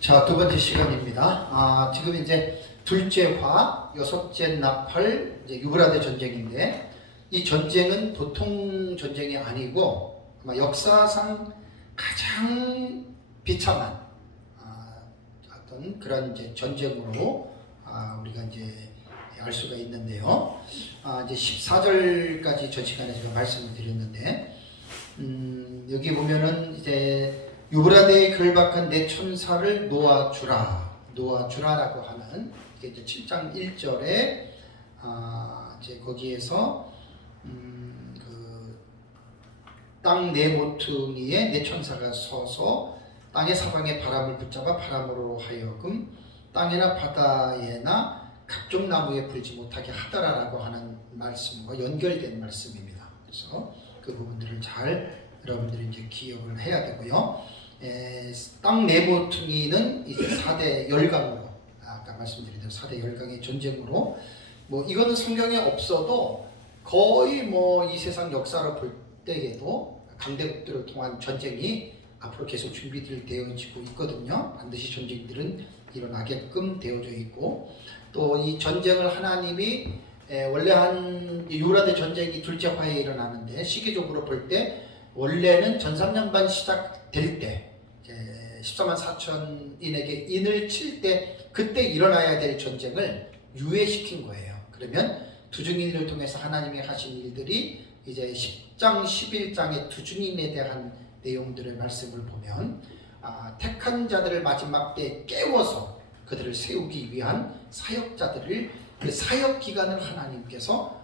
자, 두 번째 시간입니다. 지금 이제 둘째 화, 여섯째 나팔, 이제 유브라데 전쟁인데, 이 전쟁은 보통 전쟁이 아니고 아마 역사상 가장 비참한 어떤 그런 이제 전쟁으로 우리가 이제 알 수가 있는데요. 이제 14절까지 전 시간에 제가 말씀을 드렸는데, 여기 보면은 이제 유브라데에 결박한 내 천사를 놓아주라라고 하는 이제 7장 1절에 이제 거기에서 그 땅 네 모퉁이에 내 천사가 서서 땅의 사방에 바람을 붙잡아 바람으로 하여금 땅이나 바다에나 각종 나무에 불지 못하게 하더라라고 하는 말씀과 연결된 말씀입니다. 그래서 그 부분들을 잘 여러분들이 이제 기억을 해야 되고요. 땅 네 모퉁이는 이제 4대 열강으로, 아까 말씀드린 대로 4대 열강의 전쟁으로, 뭐 이거는 성경에 없어도 거의 뭐 이 세상 역사로 볼 때에도 강대국들을 통한 전쟁이 앞으로 계속 준비되어지고 있거든요. 반드시 전쟁들은 일어나게끔 되어져 있고, 또 이 전쟁을 하나님이 원래 한 유브라데 전쟁이 둘째 화에 일어나는데, 시기적으로 볼 때 원래는 전삼년반 시작될 때 14만 4천인에게 인을 칠 때 그때 일어나야 될 전쟁을 유예시킨 거예요. 그러면 두중인을 통해서 하나님이 하신 일들이 이제 10장 11장의 두중인에 대한 내용들의 말씀을 보면 택한 자들을 마지막 때 깨워서 그들을 세우기 위한 사역자들을, 그 사역 기간을 하나님께서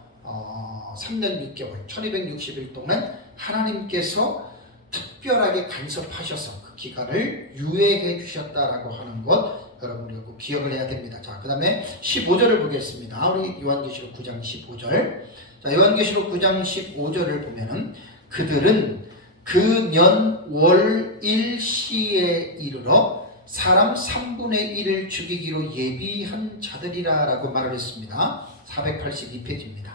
3년 6개월 1260일 동안 하나님께서 특별하게 간섭하셔서 그 기간을 유예해 주셨다라고 하는 것 여러분이 꼭 기억을 해야 됩니다. 자, 그 다음에 15절을 보겠습니다. 우리 요한계시록 9장 15절. 자, 요한계시록 9장 15절을 보면은 그들은 그 년 월 일시에 이르러 사람 3분의 1을 죽이기로 예비한 자들이라 라고 말을 했습니다. 482페이지입니다.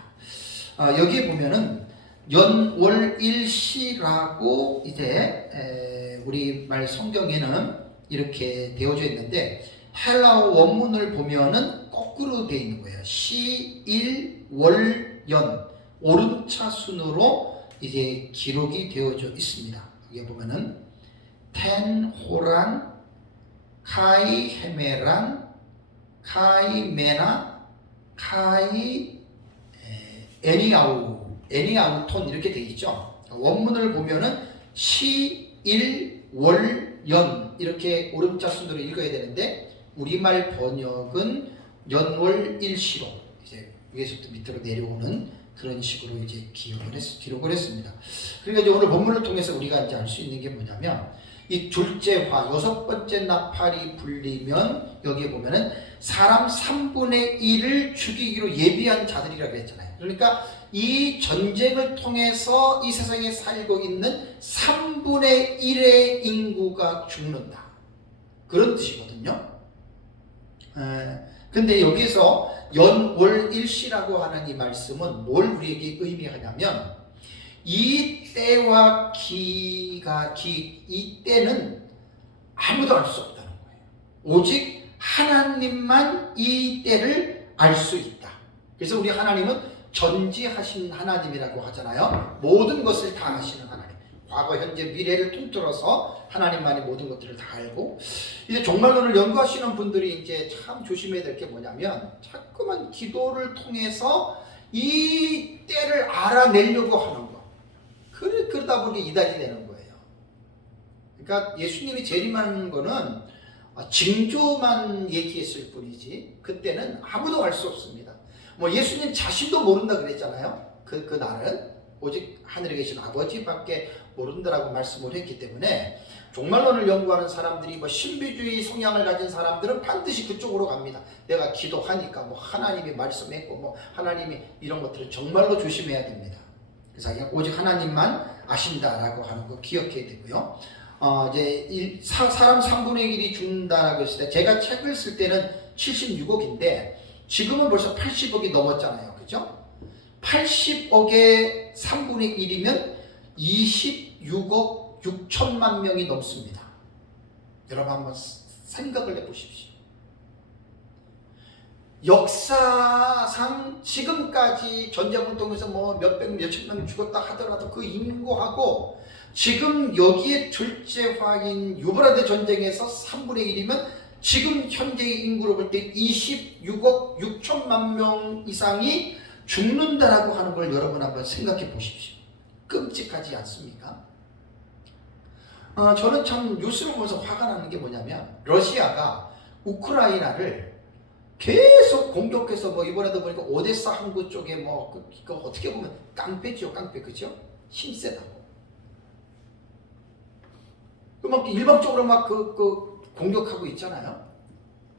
여기에 보면은 연월 일시라고 이제 우리 말 성경에는 이렇게 되어져 있는데, 헬라어 원문을 보면은 거꾸로 되어 있는 거예요. 시, 일, 월, 연 오름차 순으로 이제 기록이 되어져 있습니다. 여기 보면은 텐, 호란, 카이, 헤메란, 카이, 메나, 카이, 애니아우톤 이렇게 되어 있죠. 원문을 보면은 시, 일, 월, 연 이렇게 오름자 순으로 읽어야 되는데, 우리말 번역은 연월 일시로 이제 위에서부터 밑으로 내려오는 그런 식으로 이제 기록을 했습니다. 그러니까 이제 오늘 본문을 통해서 우리가 이제 알 수 있는 게 뭐냐면, 이 둘째 화, 여섯 번째 나팔이 불리면 여기에 보면은 사람 3분의 1을 죽이기로 예비한 자들이라고 했잖아요. 그러니까 이 전쟁을 통해서 이 세상에 살고 있는 3분의 1의 인구가 죽는다. 그런 뜻이거든요. 근데 여기서 연월 일시라고 하는 이 말씀은 뭘 우리에게 의미하냐면, 이 때와 이 때는 아무도 알 수 없다는 거예요. 오직 하나님만 이 때를 알 수 있다. 그래서 우리 하나님은 전지하신 하나님이라고 하잖아요. 모든 것을 다 아시는 하나님. 과거, 현재, 미래를 통틀어서 하나님만이 모든 것들을 다 알고, 이제 종말론을 연구하시는 분들이 이제 참 조심해야 될 게 뭐냐면, 자꾸만 기도를 통해서 이 때를 알아내려고 하는 거. 그러다 보니 이단이 되는 거예요. 그러니까 예수님이 재림하는 거는 징조만 얘기했을 뿐이지, 그때는 아무도 알 수 없습니다. 뭐 예수님 자신도 모른다 그랬잖아요. 그 날은 오직 하늘에 계신 아버지밖에 모른다라고 말씀을 했기 때문에, 종말론을 연구하는 사람들이 뭐 신비주의 성향을 가진 사람들은 반드시 그쪽으로 갑니다. 내가 기도하니까 뭐 하나님이 말씀했고 뭐 하나님이 이런 것들을 정말로 조심해야 됩니다. 그래서 오직 하나님만 아신다라고 하는 거 기억해야 되고요. 이제 사람 3분의 1이 죽는다라고 했을 때, 제가 책을 쓸 때는 76억인데 지금은 벌써 80억이 넘었잖아요. 그죠? 80억의 3분의 1이면 26억 6천만 명이 넘습니다. 여러분 한번 생각을 해보십시오. 역사상 지금까지 전쟁을 통해서 뭐 몇백 몇천 명 죽었다 하더라도 그 인구하고 지금 여기에 둘째화인 유브라데 전쟁에서 3분의 1이면 지금 현재의 인구로 볼 때 26억 6천만 명 이상이 죽는다라고 하는 걸 여러분 한번 생각해 보십시오. 끔찍하지 않습니까? 저는 참 뉴스를 보면서 화가 나는 게 뭐냐면 러시아가 우크라이나를 계속 공격해서 뭐 이번에도 보니까 오데사 항구 쪽에 뭐 그거 어떻게 보면 깡패지요, 깡패. 그죠? 힘세다고. 막 일방적으로 막 공격하고 있잖아요.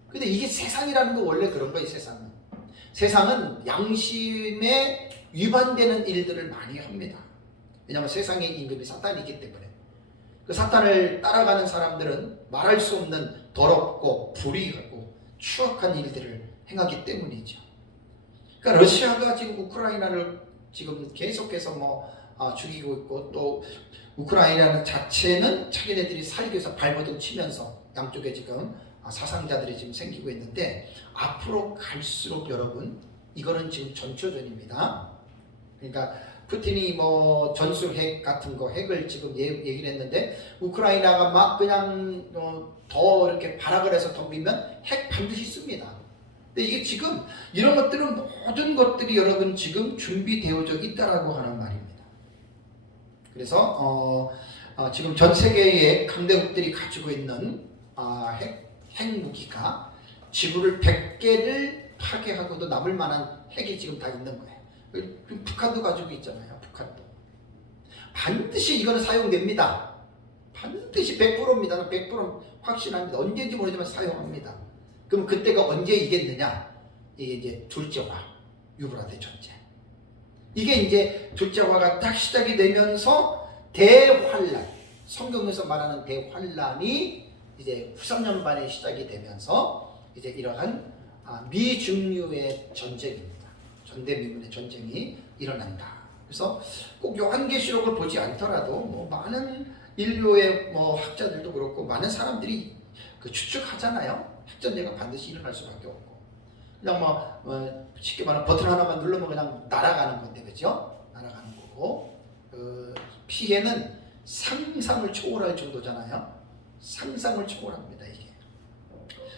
근데 이게 세상이라는 거 원래 그런 거예요. 세상은 양심에 위반되는 일들을 많이 합니다. 왜냐하면 세상의 임금이 사탄이기 때문에. 그 사탄을 따라가는 사람들은 말할 수 없는 더럽고 불의하고 추악한 일들을 행하기 때문이죠. 그러니까 러시아가 지금 우크라이나를 지금 계속해서 죽이고 있고, 또 우크라이나는 자체는 자기네들이 살기 위해서 발버둥 치면서 양쪽에 지금 사상자들이 지금 생기고 있는데, 앞으로 갈수록 여러분 이거는 지금 전초전입니다. 그러니까 푸틴이 뭐 전술핵 같은 거 핵을 지금 얘기를 했는데, 우크라이나가 막 그냥 더 이렇게 발악을 해서 덤비면 핵 반드시 씁니다. 근데 이게 지금 이런 것들은 모든 것들이 여러분 지금 준비되어져 있다라고 하는 말입니다. 그래서 지금 전 세계의 강대국들이 가지고 있는 핵 무기가 지구를 100개를 파괴하고도 남을 만한 핵이 지금 다 있는 거예요. 북한도 가지고 있잖아요. 북한도. 반드시 이거는 사용됩니다. 반드시 100%입니다. 100% 확신합니다. 언제인지 모르지만 사용합니다. 그럼 그때가 언제이겠느냐? 이게 이제 둘째화, 유브라데 전쟁. 이게 이제 둘째화가 딱 시작이 되면서 대환란, 성경에서 말하는 대환란이 이제 후삼년반에 시작이 되면서 이제 이러한 미중류의 전쟁입니다. 전대미문의 전쟁이 일어난다. 그래서 꼭 요한계시록을 보지 않더라도 뭐 많은 인류의 학자들도 그렇고 많은 사람들이 추측하잖아요. 핵전쟁은 반드시 일어날 수밖에 없고, 그냥 쉽게 말하면 버튼 하나만 누르면 그냥 날아가는 건데, 그죠? 날아가는 거고, 피해는 상상을 초월할 정도잖아요. 상상을 초월합니다, 이게.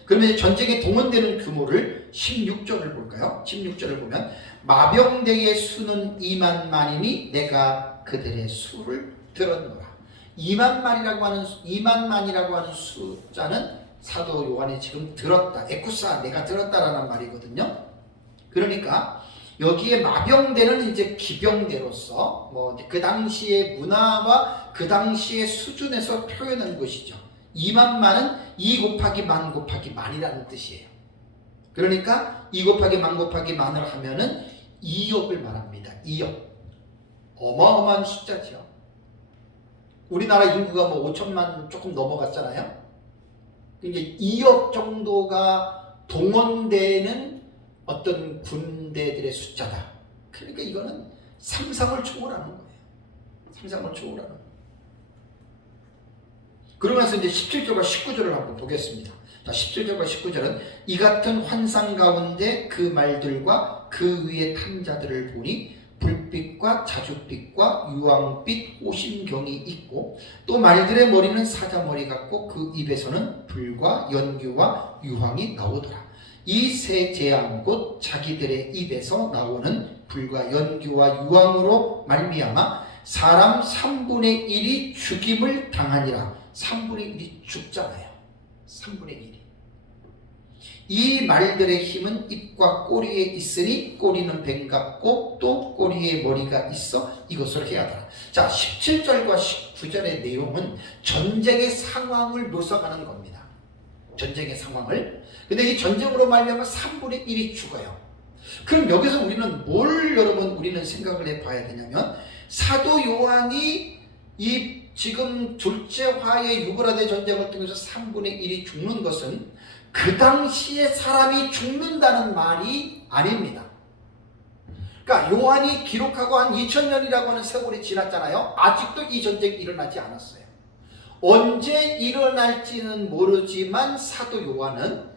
그러면 이제 전쟁에 동원되는 규모를 16절을 볼까요? 16절을 보면 마병대의 수는 2만 만이니 내가 그들의 수를 들었노라. 2만 만이라고 하는 숫자는 사도 요한이 지금 들었다, 에쿠사, 내가 들었다라는 말이거든요. 그러니까 여기에 마병대는 이제 기병대로서 그 당시의 문화와 그 당시의 수준에서 표현한 것이죠. 2만 만은 2 곱하기 만 곱하기 만이라는 뜻이에요. 그러니까 2 곱하기 만 곱하기 만을 하면은 2억을 말합니다. 2억. 어마어마한 숫자죠. 우리나라 인구가 5천만 조금 넘어갔잖아요. 이제 2억 정도가 동원되는 어떤 군대들의 숫자다. 그러니까 이거는 상상을 초월하는 거예요. 상상을 초월하는 거예요. 그러면서 이제 17절과 19절을 한번 보겠습니다. 자, 17절과 19절은 이 같은 환상 가운데 그 말들과 그 위에 탄 자들을 보니 불빛과 자줏빛과 유황빛 오심경이 있고, 또 말들의 머리는 사자머리 같고 그 입에서는 불과 연기와 유황이 나오더라. 이 세 재앙 곧 자기들의 입에서 나오는 불과 연기와 유황으로 말미암아 사람 3분의 1이 죽임을 당하니라. 3분의 1이 죽잖아요. 3분의 1이. 이 말들의 힘은 입과 꼬리에 있으니 꼬리는 뱀 같고 또 꼬리에 머리가 있어 이것을 해야 하더라. 자, 17절과 19절의 내용은 전쟁의 상황을 묘사하는 겁니다. 전쟁의 상황을. 근데 이 전쟁으로 말미암아 3분의 1이 죽어요. 그럼 여기서 우리는 생각을 해봐야 되냐면, 사도 요한이 이 지금 둘째화의 유브라데 전쟁을 통해서 3분의 1이 죽는 것은 그 당시에 사람이 죽는다는 말이 아닙니다. 그러니까 요한이 기록하고 한 2000년이라고 하는 세월이 지났잖아요. 아직도 이 전쟁이 일어나지 않았어요. 언제 일어날지는 모르지만 사도 요한은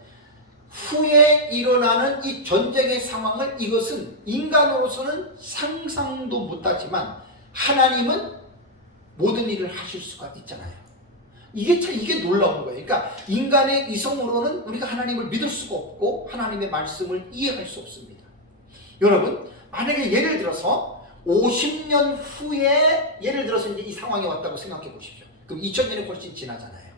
후에 일어나는 이 전쟁의 상황을, 이것은 인간으로서는 상상도 못하지만 하나님은 모든 일을 하실 수가 있잖아요. 이게 놀라운 거예요. 그러니까 인간의 이성으로는 우리가 하나님을 믿을 수가 없고 하나님의 말씀을 이해할 수 없습니다. 여러분, 만약에 예를 들어서 50년 후에 예를 들어서 이제 이 상황이 왔다고 생각해 보십시오. 그럼 2000년이 훨씬 지나잖아요.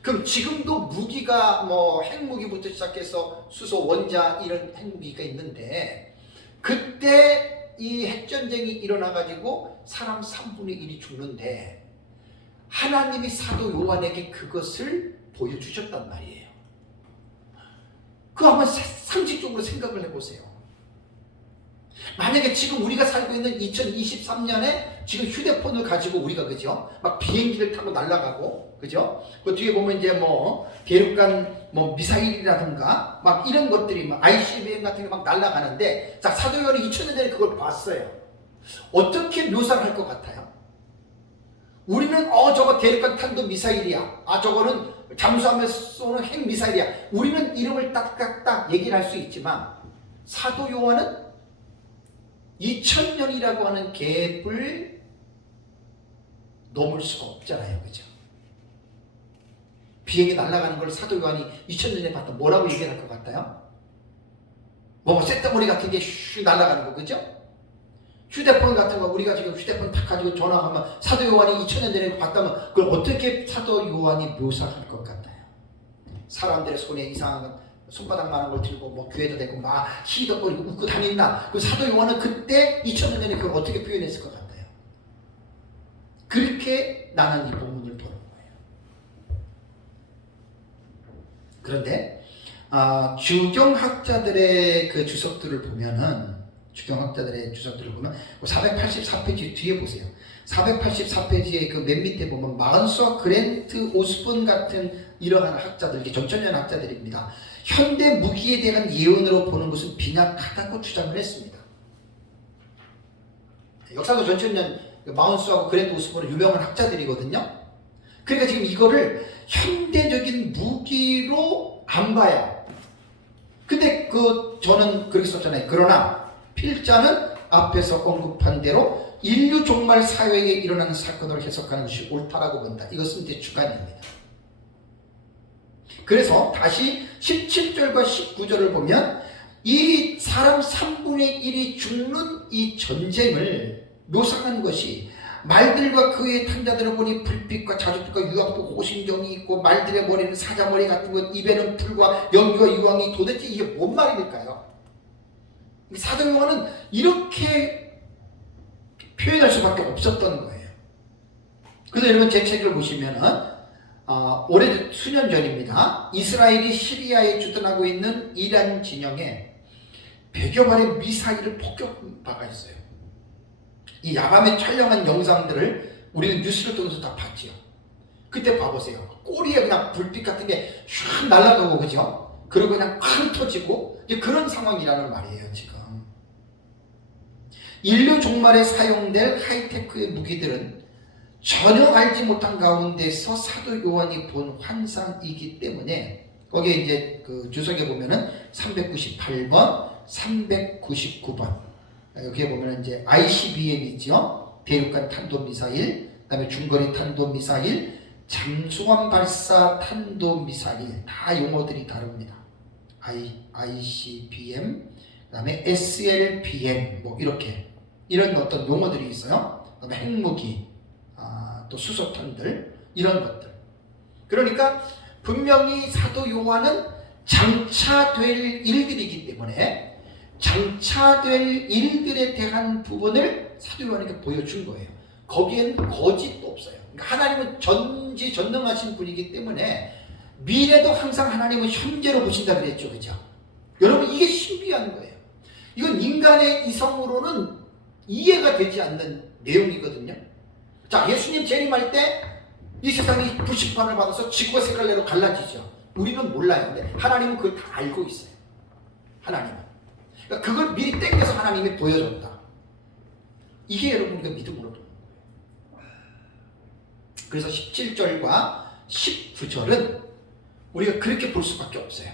그럼 지금도 무기가 뭐 핵무기부터 시작해서 수소, 원자 이런 핵무기가 있는데, 그때 이 핵전쟁이 일어나가지고 사람 3분의 1이 죽는데 하나님이 사도 요한에게 그것을 보여주셨단 말이에요. 그거 한번 상식적으로 생각을 해보세요. 만약에 지금 우리가 살고 있는 2023년에 지금 휴대폰을 가지고 우리가, 그죠? 막 비행기를 타고 날아가고, 그죠? 그 뒤에 보면 이제 뭐 대륙간 뭐 미사일이라든가 막 이런 것들이 막 ICBM 같은 게 막 날아가는데, 자, 사도 요한이 2000년 전에 그걸 봤어요. 어떻게 묘사를 할 것 같아요? 우리는 저거 대륙간 탄도 미사일이야. 저거는 잠수하면서 쏘는 핵 미사일이야. 우리는 이름을 딱딱딱 얘기를 할 수 있지만 사도 요한은 2000년이라고 하는 갭을 넘을 수가 없잖아요. 그죠? 비행기 날아가는 걸 사도 요한이 2000년에 봤다 뭐라고 얘기할 것 같아요? 뭐 쇳덩어리 같은 게 슉 날아가는 거, 그죠? 휴대폰 같은 거, 우리가 지금 휴대폰 탁 가지고 전화하면 사도 요한이 2000년 전에 봤다면 그걸 어떻게 사도 요한이 묘사할 것 같아요? 사람들의 손에 이상한 손바닥만한 걸 들고 뭐 교회도 되고 막 히덕거리고 웃고 다닌다. 그 사도 요한은 그때 2000년 전에 그걸 어떻게 표현했을 것 같아요? 그렇게 나는 이 본문을 보는 거예요. 그런데 주경학자들의 그 주석들을 보면은, 484페이지 뒤에 보세요. 484페이지의 그 맨 밑에 보면 마은스와 그랜트 오스본 같은 이러한 학자들, 전천년 학자들입니다. 현대 무기에 대한 예언으로 보는 것은 빈약하다고 주장을 했습니다. 역사도 전천년 마은스하고 그랜트 오스본은 유명한 학자들이거든요. 그러니까 지금 이거를 현대적인 무기로 안 봐요. 근데 저는 그렇게 썼잖아요. 그러나 필자는 앞에서 언급한 대로 인류 종말 사회에 일어나는 사건으로 해석하는 것이 옳다라고 본다. 이것은 이제 주관입니다. 그래서 다시 17절과 19절을 보면 이 사람 3분의 1이 죽는 이 전쟁을 묘사한 것이, 말들과 그의 탕자들을 보니 불빛과 자주빛과 유황도 호신경이 있고 말들의 머리는 사자머리 같은 것, 입에는 불과 연기와 유황이, 도대체 이게 뭔 말일까요? 사도 요한은 이렇게 표현할 수밖에 없었던 거예요. 그래서 여러분 제 책을 보시면은 올해 수년 전입니다. 이스라엘이 시리아에 주둔하고 있는 이란 진영에 100여 발의 미사일을 폭격한 바가 있어요. 이 야밤에 촬영한 영상들을 우리는 뉴스를 통해서 다 봤지요. 그때 봐보세요. 꼬리에 그냥 불빛 같은 게 슉 날아가고, 그죠? 그리고 그냥 쾅 터지고, 이제 그런 상황이라는 말이에요, 지금. 인류 종말에 사용될 하이테크의 무기들은 전혀 알지 못한 가운데서 사도 요한이 본 환상이기 때문에, 거기에 이제 그 주석에 보면은 398번, 399번, 여기에 보면은 이제 ICBM 있죠. 대륙간 탄도미사일, 그 다음에 중거리 탄도미사일, 잠수함 발사 탄도미사일, 다 용어들이 다릅니다. ICBM, 그 다음에 SLBM, 뭐 이런 어떤 용어들이 있어요. 그 다음에 핵무기, 또 수소탄들, 이런 것들. 그러니까 분명히 사도 요한은 장차될 일들이기 때문에 장차될 일들에 대한 부분을 사도 요한에게 보여준 거예요. 거기엔 거짓도 없어요. 그러니까 하나님은 전지전능하신 분이기 때문에 미래도 항상 하나님은 현재로 보신다 그랬죠. 그죠? 여러분, 이게 신비한 거예요. 이건 인간의 이성으로는 이해가 되지 않는 내용이거든요. 자, 예수님 재림할 때 이 세상이 불식판을 받아서 지구가 세 갈래로 갈라지죠. 우리는 몰라요. 근데 하나님은 그걸 다 알고 있어요. 하나님은. 그러니까 그걸 미리 땡겨서 하나님이 보여줬다. 이게 여러분 우리가 믿음으로 보는 거예요. 그래서 17절과 19절은 우리가 그렇게 볼 수밖에 없어요.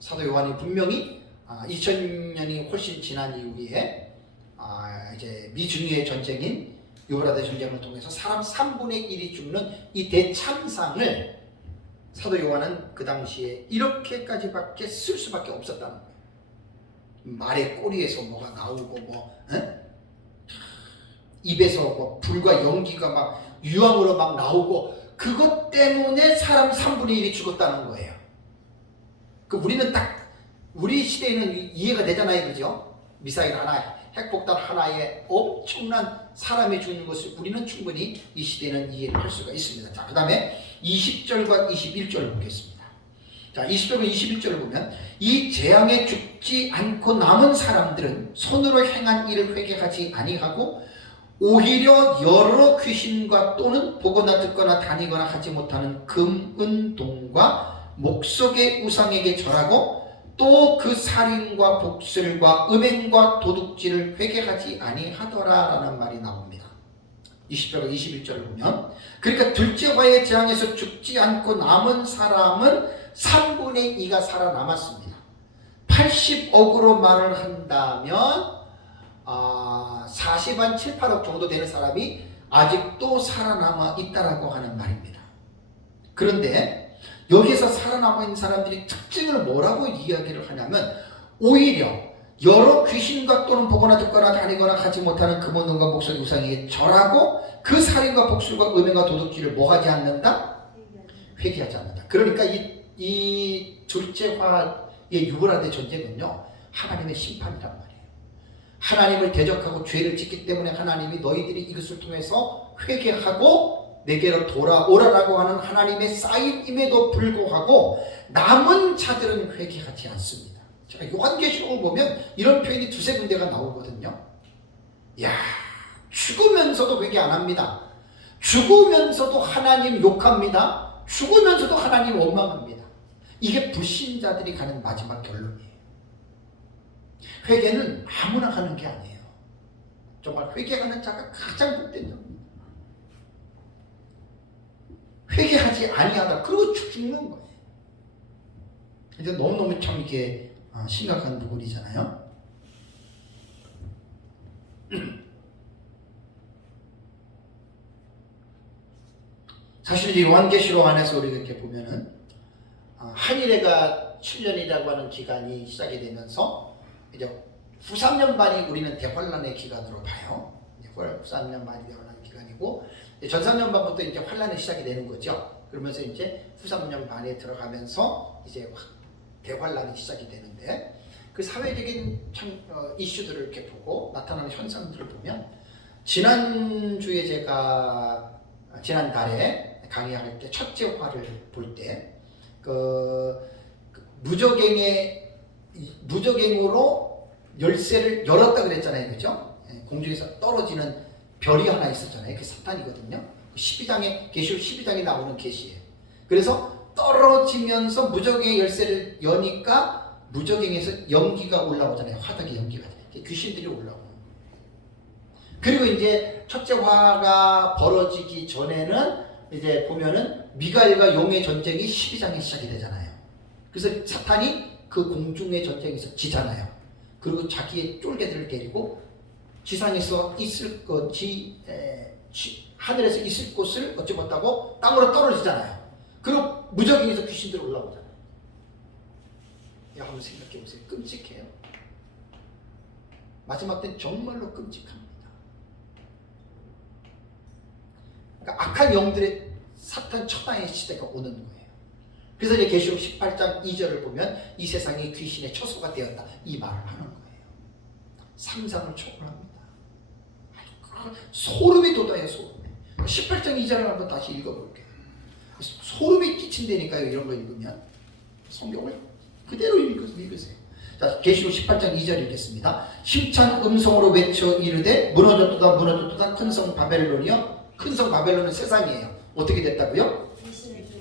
사도 요한이 분명히 2000년이 훨씬 지난 이후에 이제 미중유의 전쟁인 유브라데 전쟁을 통해서 사람 3분의 1이 죽는 이 대참상을 사도 요한은 그 당시에 이렇게까지밖에 쓸 수밖에 없었다는 거예요. 말의 꼬리에서 뭐가 나오고 입에서 뭐 불과 연기가 막 유황으로 막 나오고 그것 때문에 사람 3분의 1이 죽었다는 거예요. 우리는 딱 우리 시대에는 이해가 되잖아요, 그죠? 미사일 하나, 핵폭탄 하나에 엄청난 사람이 죽는 것을 우리는 충분히 이 시대는 이해를 할 수가 있습니다. 자, 그 다음에 20절과 21절을 보겠습니다. 자, 20절과 21절을 보면 이 재앙에 죽지 않고 남은 사람들은 손으로 행한 일을 회개하지 아니하고 오히려 여러 귀신과 또는 보거나 듣거나 다니거나 하지 못하는 금, 은, 동과 목석의 우상에게 절하고 또 그 살인과 복술과 음행과 도둑질을 회개하지 아니하더라라는 말이 나옵니다. 20절과 21절을 보면 그러니까 둘째 화의 재앙에서 죽지 않고 남은 사람은 3분의 2가 살아남았습니다. 80억으로 말을 한다면 40한 7, 8억 정도 되는 사람이 아직도 살아남아 있다라고 하는 말입니다. 그런데 여기서 살아남아 있는 사람들이 특징을 뭐라고 이야기를 하냐면 오히려 여러 귀신과 또는 보거나 듣거나 다니거나 하지 못하는 금원동과 목소리 우상에게 절하고 그 살인과 복술과 음행과 도둑질을 뭐하지 않는다? 회개하지 않는다. 그러니까 이 둘째화의 유브라데 전쟁은요 하나님의 심판이란 말이에요. 하나님을 대적하고 죄를 짓기 때문에 하나님이 너희들이 이것을 통해서 회개하고 내게로 돌아오라라고 하는 하나님의 사인임에도 불구하고 남은 자들은 회개하지 않습니다. 제가 요한계시록을 보면 이런 표현이 두세 군데가 나오거든요. 죽으면서도 회개 안 합니다. 죽으면서도 하나님 욕합니다. 죽으면서도 하나님 원망합니다. 이게 불신자들이 가는 마지막 결론이에요. 회개는 아무나 하는 게 아니에요. 정말 회개하는 자가 가장 복된 자입니다. 회개하지 아니하다. 그리고 죽는 거예요. 이제 너무너무 참 이게 심각한 부분이잖아요. 사실 이제 요한계시록 안에서 우리가 이렇게 보면은 한일해가 7년이라고 하는 기간이 시작이 되면서 이제 후 3년 반이 우리는 대환란의 기간으로 봐요. 후 3년 반이 대환란의 기간이고 전 3년 반부터 이제 환란이 시작이 되는 거죠. 그러면서 이제 후 3년 반에 들어가면서 이제 대환란이 시작이 되는데 그 사회적인 이슈들을 이렇게 보고 나타나는 현상들을 보면 지난주에 제가 지난달에 강의할 때 첫째 화를 볼 때 그 무적행으로 열쇠를 열었다 그랬잖아요, 그죠? 공중에서 떨어지는 별이 하나 있었잖아요. 그게 사탄이거든요. 12장에 계시록 12장에 나오는 계시예요. 그래서 떨어지면서 무적행의 열쇠를 여니까 무적행에서 연기가 올라오잖아요. 화덕의 연기가 귀신들이 올라오는. 그리고 이제 첫째 화가 벌어지기 전에는 이제 보면은 미가엘과 용의 전쟁이 12장에 시작이 되잖아요. 그래서 사탄이 그 공중의 전쟁에서 지잖아요. 그리고 자기의 쫄개들을 데리고 지상에서 있을 것이 하늘에서 있을 곳을 얻지 못하고 땅으로 떨어지잖아요. 그리고 무적행에서 귀신들이 올라오잖아요. 한번 생각해 보세요. 끔찍해요. 마지막 때는 정말로 끔찍합니다. 그러니까 악한 영들의 사탄 천하의 시대가 오는 거예요. 그래서 이제 계시록 18장 2절을 보면 이 세상이 귀신의 처소가 되었다 이 말을 하는 거예요. 상상을 초월합니다. 소름이 돋아요. 소름이. 18장 2절을 한번 다시 읽어볼게요. 소름이 끼친다니까요. 이런 거 읽으면 성경을 그대로 읽으세요. 자, 계시록 18장 2절 읽겠습니다. 힘찬 음성으로 외쳐 이르되 무너졌도다 무너졌도다 큰 성 바벨론이여. 큰 성 바벨론은 세상이에요. 어떻게 됐다고요?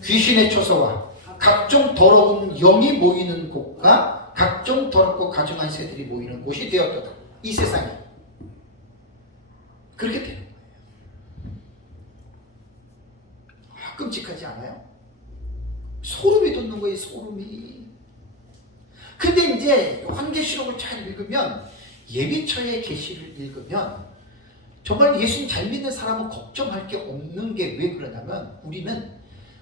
귀신의 처소와 각종 더러운 영이 모이는 곳과 각종 더럽고 가증한 새들이 모이는 곳이 되었도다. 이 세상이 그렇게 되는 거예요. 끔찍하지 않아요? 소름이 돋는 거예요, 소름이. 근데 이제 요한계시록을 잘 읽으면, 예비처의 계시를 읽으면 정말 예수님 잘 믿는 사람은 걱정할 게 없는 게 왜 그러냐면, 우리는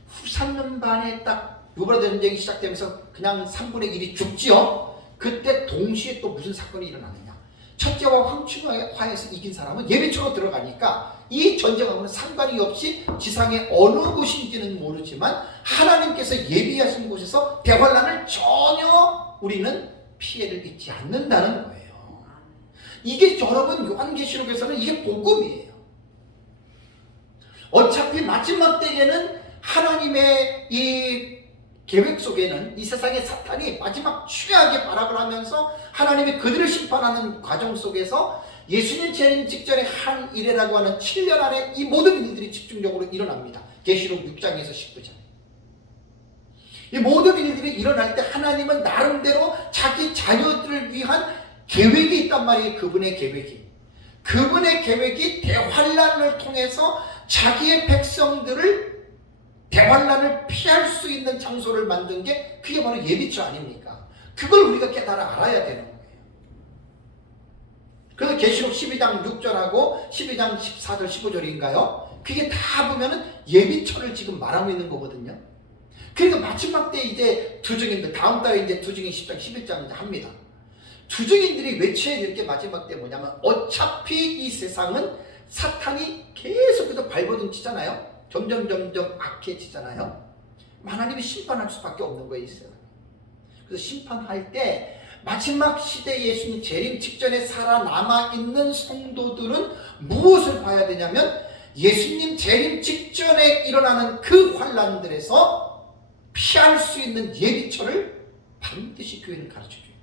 후삼년반에 딱 유브라데 전쟁이 시작되면서 그냥 3분의 1이 죽지요. 그때 동시에 또 무슨 사건이 일어나느냐, 첫째와 황충화에서 이긴 사람은 예비처로 들어가니까 이 전쟁하고는 상관이 없이 지상의 어느 곳인지는 모르지만 하나님께서 예비하신 곳에서 대환란을 전혀 우리는 피해를 입지 않는다는 거예요. 이게 여러분 요한계시록에서는 이게 복음이에요. 어차피 마지막 때에는 하나님의 이 계획 속에는 이 세상의 사탄이 마지막 최악의 발악을 하면서 하나님이 그들을 심판하는 과정 속에서 예수님 재림 직전에 한 이래라고 하는 7년 안에 이 모든 일들이 집중적으로 일어납니다. 계시록 6장에서 19장. 이 모든 일들이 일어날 때 하나님은 나름대로 자기 자녀들을 위한 계획이 있단 말이에요. 그분의 계획이. 그분의 계획이 대환란을 통해서 자기의 백성들을 대환란을 피할 수 있는 장소를 만든 게 그게 바로 예비처 아닙니까? 그걸 우리가 깨달아 알아야 되는 거예요. 그래서 계시록 12장 6절하고 12장 14절 15절인가요? 그게 다 보면은 예비처를 지금 말하고 있는 거거든요. 그러니까 마지막 때 이제 두증인들, 다음 달에 이제 두증인 10장 11장 합니다. 두증인들이 외쳐야 될 게 마지막 때 뭐냐면, 어차피 이 세상은 사탄이 계속해서 발버둥 치잖아요. 점점 악해지잖아요. 하나님이 심판할 수밖에 없는 거에 있어요. 그래서 심판할 때 마지막 시대 예수님 재림 직전에 살아남아 있는 성도들은 무엇을 봐야 되냐면, 예수님 재림 직전에 일어나는 그 환란들에서 피할 수 있는 예비처를 반드시 교회는 가르쳐줘야 돼요.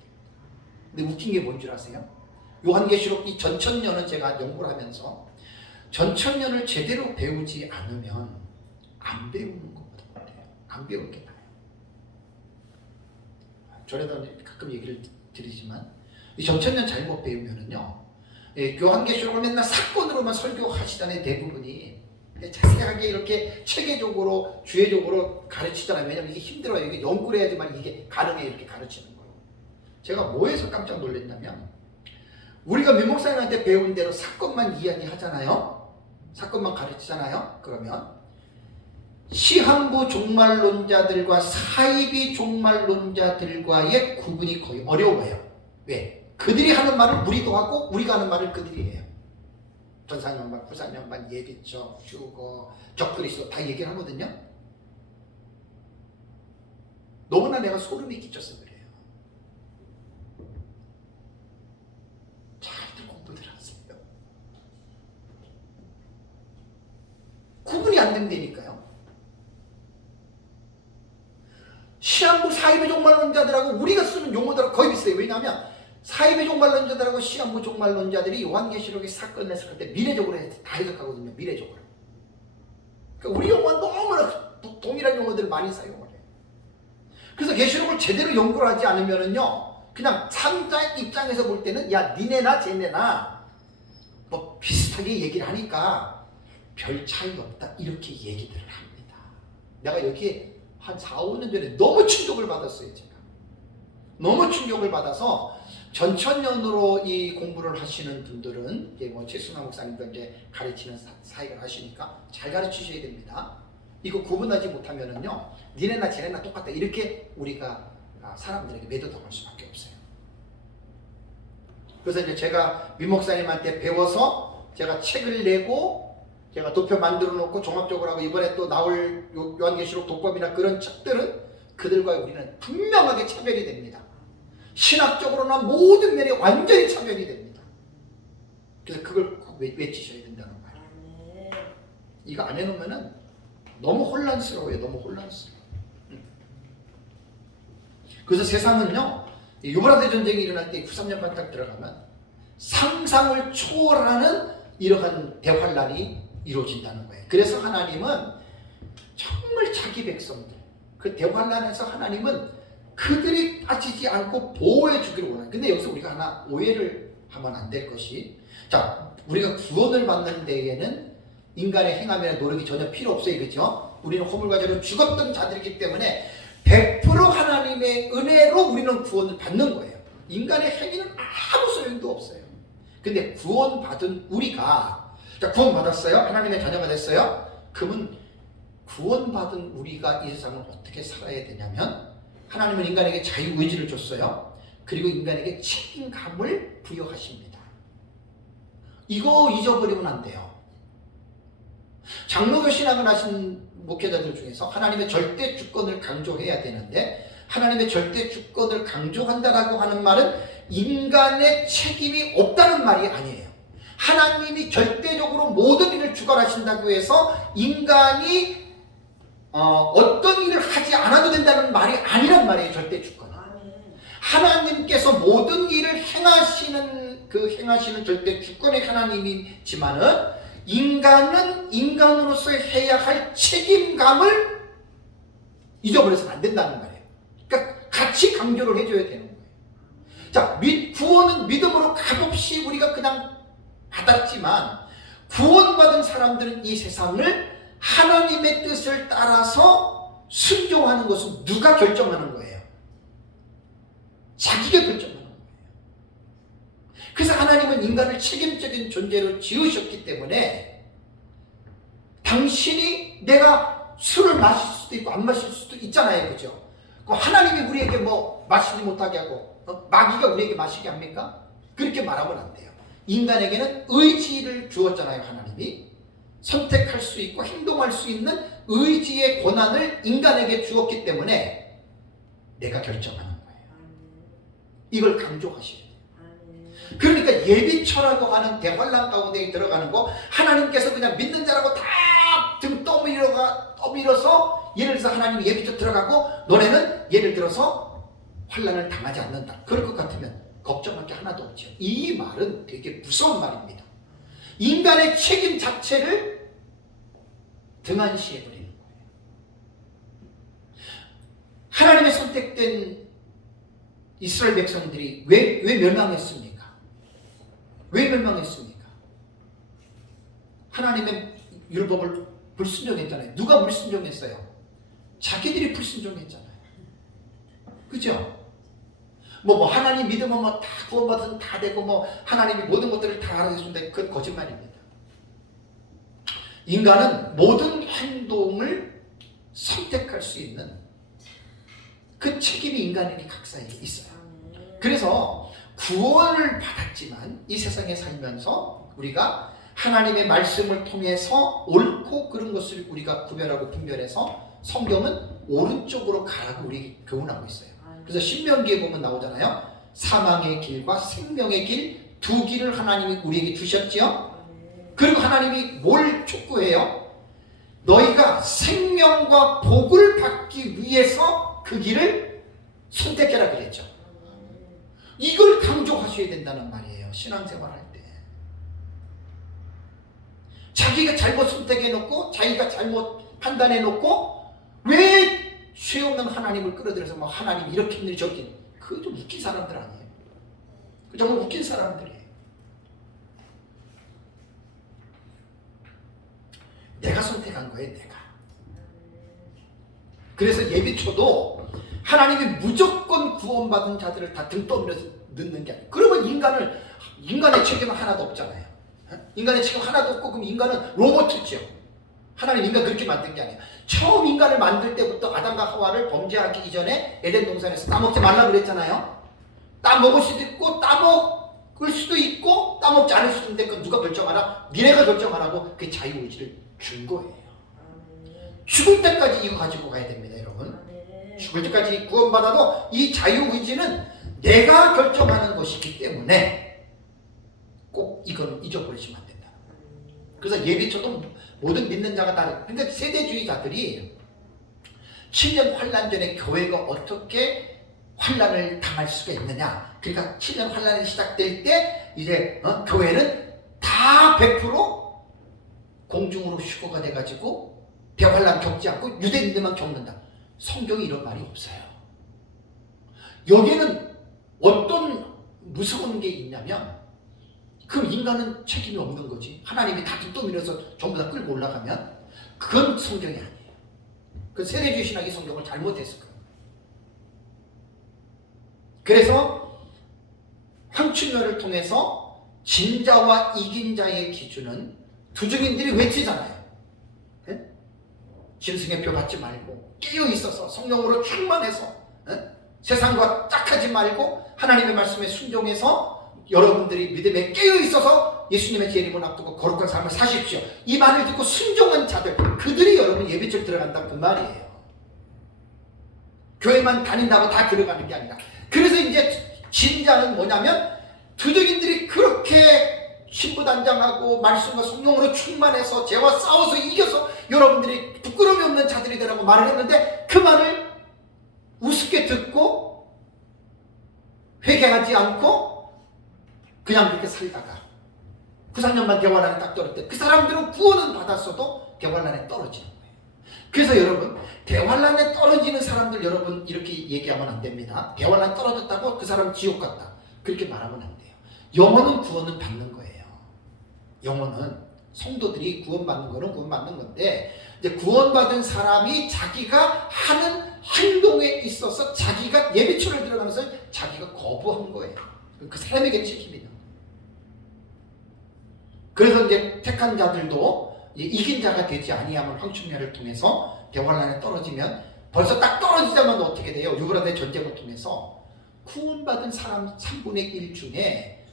근데 웃긴 게 뭔 줄 아세요? 요한계시록 이 전천년은 제가 연구를 하면서 전천년을 제대로 배우지 않으면 안 배우는 것보다 못해요. 안 배우는 게 나아요. 저래도 가끔 얘기를 드리지만, 이 전천년 잘못 배우면은요, 요한계시록을 맨날 사건으로만 설교하시잖아요. 대부분이 자세하게 이렇게 체계적으로 주의적으로 가르치잖아요. 왜냐면 이게 힘들어요. 이게 연구를 해야지만 이게 가능해. 이렇게 가르치는 거예요. 제가 뭐에서 깜짝 놀랐냐면, 우리가 민목사님한테 배운 대로 사건만 이야기하잖아요. 사건만 가르치잖아요. 그러면 시한부 종말론자들과 사이비 종말론자들과의 구분이 거의 어려워요. 왜? 그들이 하는 말을 우리도 하고 우리가 하는 말을 그들이 해요. 전상연반, 후상연반, 예비처, 휴거, 적그리스도 다 얘기를 하거든요. 너무나 내가 소름이 끼쳤어 그래요. 잘들 공부들 하세요. 구분이 안 된다니까요. 시한부 사이비 종말론자들하고 우리가 쓰는 용어들하고 거의 비슷해요. 왜냐하면 사이비 종말론자들하고 시한부 종말론자들이 요한계시록의 사건을 했을 때 미래적으로 다 해석하거든요. 미래적으로. 그러니까 우리 용어는 너무나 동일한 용어들을 많이 사용을 해요. 그래서 계시록을 제대로 연구를 하지 않으면은요, 그냥 상자 입장에서 볼 때는 야 니네나 쟤네나 뭐 비슷하게 얘기를 하니까 별 차이 없다 이렇게 얘기들을 합니다. 내가 여기에 한 4, 5년 전에 너무 충격을 받았어요. 제가 너무 충격을 받아서 전천년으로 이 공부를 하시는 분들은 이제 뭐 최순환 목사님도 이제 가르치는 사역을 하시니까 잘 가르치셔야 됩니다. 이거 구분하지 못하면은요, 니네나 쟤네나 똑같다 이렇게 우리가 사람들에게 매도당할 수밖에 없어요. 그래서 이제 제가 민 목사님한테 배워서 제가 책을 내고 제가 도표 만들어 놓고 종합적으로 하고 이번에 또 나올 요한계시록 독법이나 그런 책들은 그들과 우리는 분명하게 차별이 됩니다. 신학적으로나 모든 면에 완전히 차별이 됩니다. 그래서 그걸 꼭 외치셔야 된다는 말이에요. 이거 안 해놓으면은 너무 혼란스러워요. 너무 혼란스러워. 그래서 세상은요, 유브라데 전쟁이 일어날 때 93년간 딱 들어가면 상상을 초월하는 이러한 대환란이 이루어진다는 거예요. 그래서 하나님은 정말 자기 백성들, 그 대환란에서 하나님은 그들이 빠지지 않고 보호해 주기를 원해요. 근데 여기서 우리가 하나 오해를 하면 안 될 것이, 자, 우리가 구원을 받는 데에는 인간의 행함이나 노력이 전혀 필요 없어요. 그렇죠? 우리는 허물과 죄로 죽었던 자들이기 때문에 100% 하나님의 은혜로 우리는 구원을 받는 거예요. 인간의 행위는 아무 소용도 없어요. 근데 구원받은 우리가, 자, 구원받았어요? 하나님의 자녀가 됐어요? 그러면 구원받은 우리가 이 세상을 어떻게 살아야 되냐면, 하나님은 인간에게 자유의지를 줬어요. 그리고 인간에게 책임감을 부여하십니다. 이거 잊어버리면 안 돼요. 장로교 신학을 하신 목회자들 중에서 하나님의 절대 주권을 강조해야 되는데, 하나님의 절대 주권을 강조한다라고 하는 말은 인간의 책임이 없다는 말이 아니에요. 하나님이 절대적으로 모든 일을 주관하신다고 해서 인간이 어떤 일을 하지 않아도 된다는 말이 아니란 말이에요. 절대 주권은. 하나님께서 모든 일을 행하시는 절대 주권의 하나님이지만은 인간은 인간으로서 해야 할 책임감을 잊어버려서는 안 된다는 말이에요. 그러니까 같이 강조를 해줘야 되는 거예요. 자, 구원은 믿음으로 값없이 우리가 그냥 받았지만, 구원받은 사람들은 이 세상을 하나님의 뜻을 따라서 순종하는 것은 누가 결정하는 거예요? 자기가 결정하는 거예요. 그래서 하나님은 인간을 책임적인 존재로 지으셨기 때문에, 당신이 내가 술을 마실 수도 있고 안 마실 수도 있잖아요. 그죠? 하나님이 우리에게 뭐 마시지 못하게 하고 마귀가 우리에게 마시게 합니까? 그렇게 말하면 안 돼요. 인간에게는 의지를 주었잖아요. 하나님이 선택할 수 있고 행동할 수 있는 의지의 권한을 인간에게 주었기 때문에 내가 결정하는 거예요. 이걸 강조하셔야 돼요. 그러니까 예비처라고 하는 대환란 가운데 들어가는 거, 하나님께서 그냥 믿는 자라고 다 등 떠밀어서, 예를 들어서 하나님이 예비처 들어가고 너네는 예를 들어서 환란을 당하지 않는다, 그럴 것 같으면 걱정할 게 하나도 없죠. 이 말은 되게 무서운 말입니다. 인간의 책임 자체를 등한시해버리는 거예요. 하나님의 선택된 이스라엘 백성들이 왜 멸망했습니까? 왜 멸망했습니까? 하나님의 율법을 불순종했잖아요. 누가 불순종했어요? 자기들이 불순종했잖아요. 그죠? 하나님 믿으면 다 구원받은 다 되고 하나님이 모든 것들을 다 알아주신다. 그건 거짓말입니다. 인간은 모든 행동을 선택할 수 있는 그 책임이 인간에게 각자에게 있어요. 그래서 구원을 받았지만 이 세상에 살면서 우리가 하나님의 말씀을 통해서 옳고 그른 것을 우리가 구별하고 분별해서 성경은 오른쪽으로 가라고 우리에게 교훈하고 있어요. 그래서 신명기에 보면 나오잖아요. 사망의 길과 생명의 길, 두 길을 하나님이 우리에게 주셨지요. 그리고 하나님이 뭘 촉구해요? 너희가 생명과 복을 받기 위해서 그 길을 선택해라 그랬죠. 이걸 강조하셔야 된다는 말이에요. 신앙생활 할 때. 자기가 잘못 선택해놓고 자기가 잘못 판단해놓고 왜 죄 없는 하나님을 끌어들여서 하나님 이렇게 힘들이 저렇게, 그거 좀 웃긴 사람들 아니에요? 그 정말 웃긴 사람들이에요. 내가 선택한 거예요. 내가. 그래서 예비초도 하나님이 무조건 구원받은 자들을 다 등 떠밀어서 넣는 게 아니에요. 그러면 인간의 책임은 하나도 없잖아요. 인간의 책임 하나도 없고, 그럼 인간은 로봇이죠. 하나님 인간 그렇게 만든 게 아니에요. 처음 인간을 만들 때부터 아담과 하와를 범죄하기 이전에 에덴 동산에서 따먹지 말라 그랬잖아요. 따먹을 수도 있고 따먹을 수도 있고 따먹지 않을 수도 있는데, 그건 누가 결정하나? 니네가 결정하라고 그 자유의지를 준 거예요. 죽을 때까지 이거 가지고 가야 됩니다, 여러분. 죽을 때까지 구원받아도 이 자유의지는 내가 결정하는 것이기 때문에 꼭 이건 잊어버리시면 안 된다. 그래서 예비처도 모든 믿는 자가 다, 그러니까 세대주의자들이 7년 환란 전에 교회가 어떻게 환란을 당할 수가 있느냐. 그러니까 7년 환란이 시작될 때 이제 교회는 다 100% 공중으로 휴거가 돼가지고 대환란 겪지 않고 유대인들만 겪는다. 성경에 이런 말이 없어요. 여기에는 어떤 무서운 게 있냐면, 그럼 인간은 책임이 없는 거지. 하나님이 다 떠밀어서 전부 다 끌고 올라가면 그건 성경이 아니에요. 그 세례주의 신학이 성경을 잘못했을 거예요. 그래서 황충혈을 통해서 진자와 이긴 자의 기준은 두 증인들이 외치잖아요. 네? 짐승의 표 받지 말고 깨어 있어서 성령으로 충만해서 세상과 짝하지 말고 하나님의 말씀에 순종해서 여러분들이 믿음에 깨어 있어서 예수님의 재림을 앞두고 거룩한 삶을 사십시오. 이 말을 듣고 순종한 자들, 그들이 여러분 예배처에 들어간다 그 말이에요. 교회만 다닌다고 다 들어가는 게 아니라. 그래서 이제 진자는 뭐냐면 두적인들이 그렇게 신부단장하고 말씀과 성령으로 충만해서 죄와 싸워서 이겨서 여러분들이 부끄러움이 없는 자들이 되라고 말을 했는데 그 말을 우습게 듣고 회개하지 않고 그냥 그렇게 살다가 9~3년만 대환란에 딱 떨어질 때 그 사람들은 구원은 받았어도 대환란에 떨어지는 거예요. 그래서 여러분 대환란에 떨어지는 사람들 여러분 이렇게 얘기하면 안 됩니다. 대환란 떨어졌다고 그 사람 지옥 갔다 그렇게 말하면 안 돼요. 영혼은 구원은 받는 거예요. 영혼은 성도들이 구원받는 거는 구원받는 건데 이제 구원받은 사람이 자기가 하는 행동에 있어서 자기가 예배처를 들어가면서 자기가 거부한 거예요. 그 사람에게 책임이 있는 거예요. 그래서 이제 택한 자들도 이긴 자가 되지 아니하면 황충혈을 통해서 대환란에 떨어지면 벌써 딱 떨어지자마자 어떻게 돼요? 유브라데 전쟁을 통해서 구원받은 사람 3분의 1 중에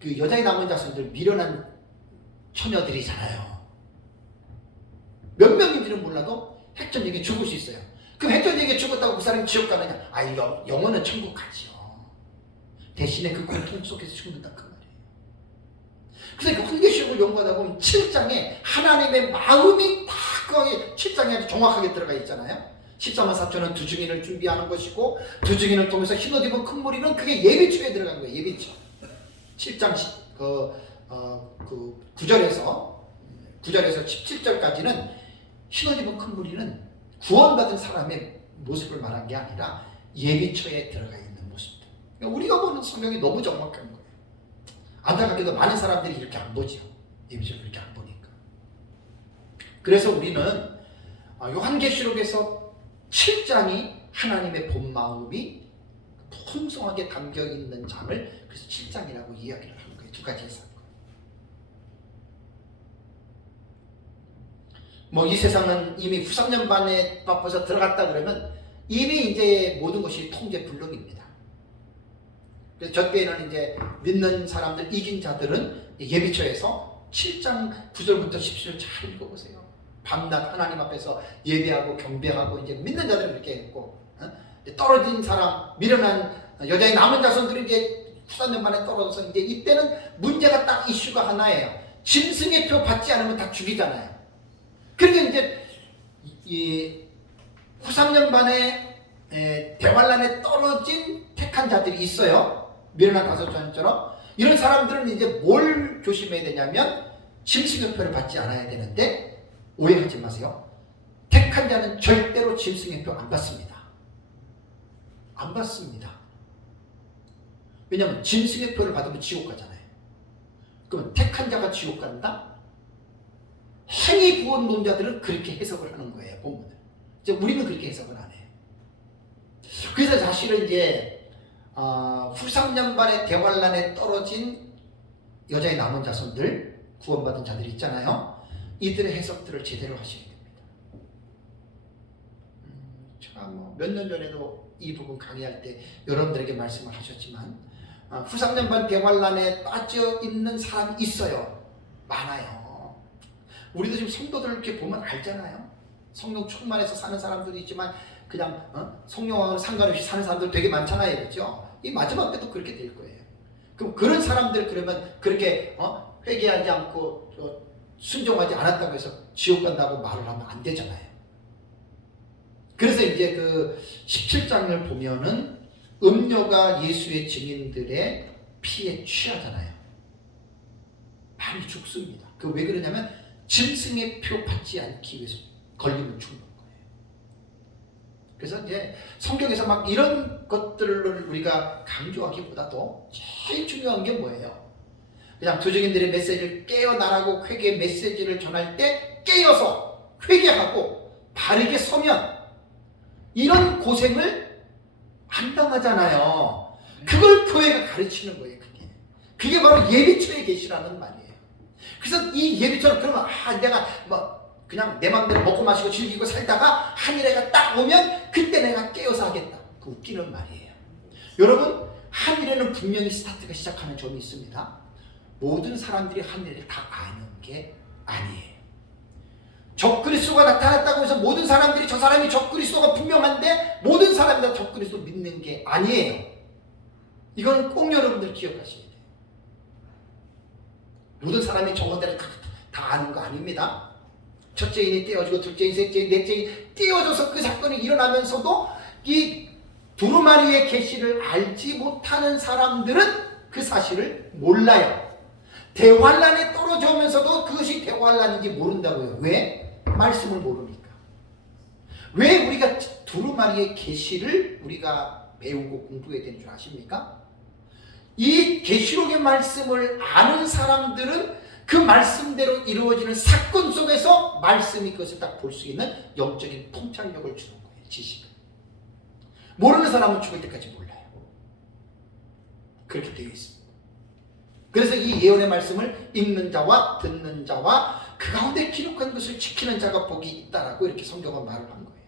그 여자의 남은 자손들 미련한 처녀들이잖아요. 몇 명인지는 몰라도 핵전쟁에 죽을 수 있어요. 그럼 핵전쟁에 죽었다고 그 사람이 지옥 가느냐? 영혼은 천국 가지요. 대신에 그 고통 속에서 죽는다 그 말이에요. 그래서 그 황계시록을 연구하다 보면 7장에 하나님의 마음이 다 거기 7장에 아주 정확하게 들어가 있잖아요. 14만 4천은 두 증인을 준비하는 것이고 두 증인을 통해서 흰옷 입은 큰 무리는 그게 예비초에 들어간 거예요. 예비초. 7장 9절에서 17절까지는 흰옷 입은 큰 무리는 구원받은 사람의 모습을 말한 게 아니라 예비초에 들어가 있는 모습들. 그러니까 우리가 보는 성경이 너무 정확한 거예요. 안타깝게도 많은 사람들이 이렇게 안 보죠. 예비초를 그렇게 안 보니까. 그래서 우리는 요한계시록에서 7장이 하나님의 본 마음이 풍성하게 담겨 있는 장을 그래서 7장이라고 이야기를 하는 거예요. 두 가지의 사건. 뭐 이 세상은 이미 후삼년반에 바빠서 들어갔다 그러면 이미 이제 모든 것이 통제불능입니다. 그래서 저때에는 이제 믿는 사람들 이긴 자들은 예비처에서 7장 9절부터 10절 잘 읽어보세요. 밤낮 하나님 앞에서 예배하고 경배하고 이제 믿는 자들은 그렇게 했고 떨어진 사람 미련한 여자의 남은 자손들이 이제 후삼년반에 떨어져서 이제 이때는 문제가 딱 이슈가 하나예요. 짐승의 표 받지 않으면 다 죽이잖아요. 그러니까 이제 이 후삼년반에 대환란에 떨어진 택한 자들이 있어요. 미련한 다섯 자처럼 이런 사람들은 이제 뭘 조심해야 되냐면 짐승의 표를 받지 않아야 되는데 오해하지 마세요. 택한 자는 절대로 짐승의 표 안 받습니다. 안 받습니다. 왜냐하면 짐승의 표를 받으면 지옥 가잖아요. 그러면 택한 자가 지옥 간다? 행위 구원론자들은 그렇게 해석을 하는 거예요. 본문을. 이제 우리는 그렇게 해석을 안 해요. 그래서 사실은 이제 후삼년반의 대환란에 떨어진 여자의 남은 자손들 구원받은 자들이 있잖아요. 이들의 해석들을 제대로 하셔야 됩니다. 제가 뭐 몇 년 전에도 이 부분 강의할 때 여러분들에게 말씀을 하셨지만 후삼년반 대환란에 빠져 있는 사람이 있어요. 많아요. 우리도 지금 성도들 이렇게 보면 알잖아요. 성령 충만해서 사는 사람들도 있지만 그냥 성령하고는 상관없이 사는 사람들 되게 많잖아요. 그렇죠? 이 마지막 때도 그렇게 될 거예요. 그럼 그런 사람들 그러면 그렇게 회개하지 않고 순종하지 않았다고 해서 지옥 간다고 말을 하면 안 되잖아요. 그래서 이제 그 17장을 보면은 음료가 예수의 증인들의 피에 취하잖아요. 많이 죽습니다. 그 왜 그러냐면 짐승의 표 받지 않기 위해서 걸리면 죽는 거예요. 그래서 이제 성경에서 막 이런 것들을 우리가 강조하기보다도 제일 중요한 게 뭐예요? 그냥 두 증인들의 메시지를 깨어나라고 회개 메시지를 전할 때 깨어서 회개하고 바르게 서면 이런 고생을 안 당하잖아요. 그걸 교회가 가르치는 거예요. 그게 바로 예비처의 계시라는 말이에요. 그래서 이 예비처럼 그러면 내가 그냥 내 맘대로 먹고 마시고 즐기고 살다가 한일해가 딱 오면 그때 내가 깨어서 하겠다. 그 웃기는 말이에요. 여러분, 한일해는 분명히 스타트가 시작하는 점이 있습니다. 모든 사람들이 한일해를 다 아는 게 아니에요. 적그리스도가 나타났다고 해서 모든 사람들이 저 사람이 적그리스도가 분명한데 모든 사람이 다 적그리스도 믿는 게 아니에요. 이건 꼭 여러분들 기억하셔야 돼요. 모든 사람이 저거대로 다 아는 거 아닙니다. 첫째인이 떼어지고 둘째인, 셋째인, 넷째인 떼어져서 그 사건이 일어나면서도 이 두루마리의 계시를 알지 못하는 사람들은 그 사실을 몰라요. 대환란에 떨어져 오면서도 그것이 대환란인지 모른다고요. 왜? 말씀을 모르니까. 왜 우리가 두루마리의 계시를 우리가 배우고 공부해야 되는 줄 아십니까? 이 계시록의 말씀을 아는 사람들은 그 말씀대로 이루어지는 사건 속에서 말씀이 그것을 딱 볼 수 있는 영적인 통찰력을 주는 거예요. 지식을. 모르는 사람은 죽을 때까지 몰라요. 그렇게 되어 있습니다. 그래서 이 예언의 말씀을 읽는 자와 듣는 자와 그 가운데 기록한 것을 지키는 자가 복이 있다라고 이렇게 성경은 말을 한 거예요.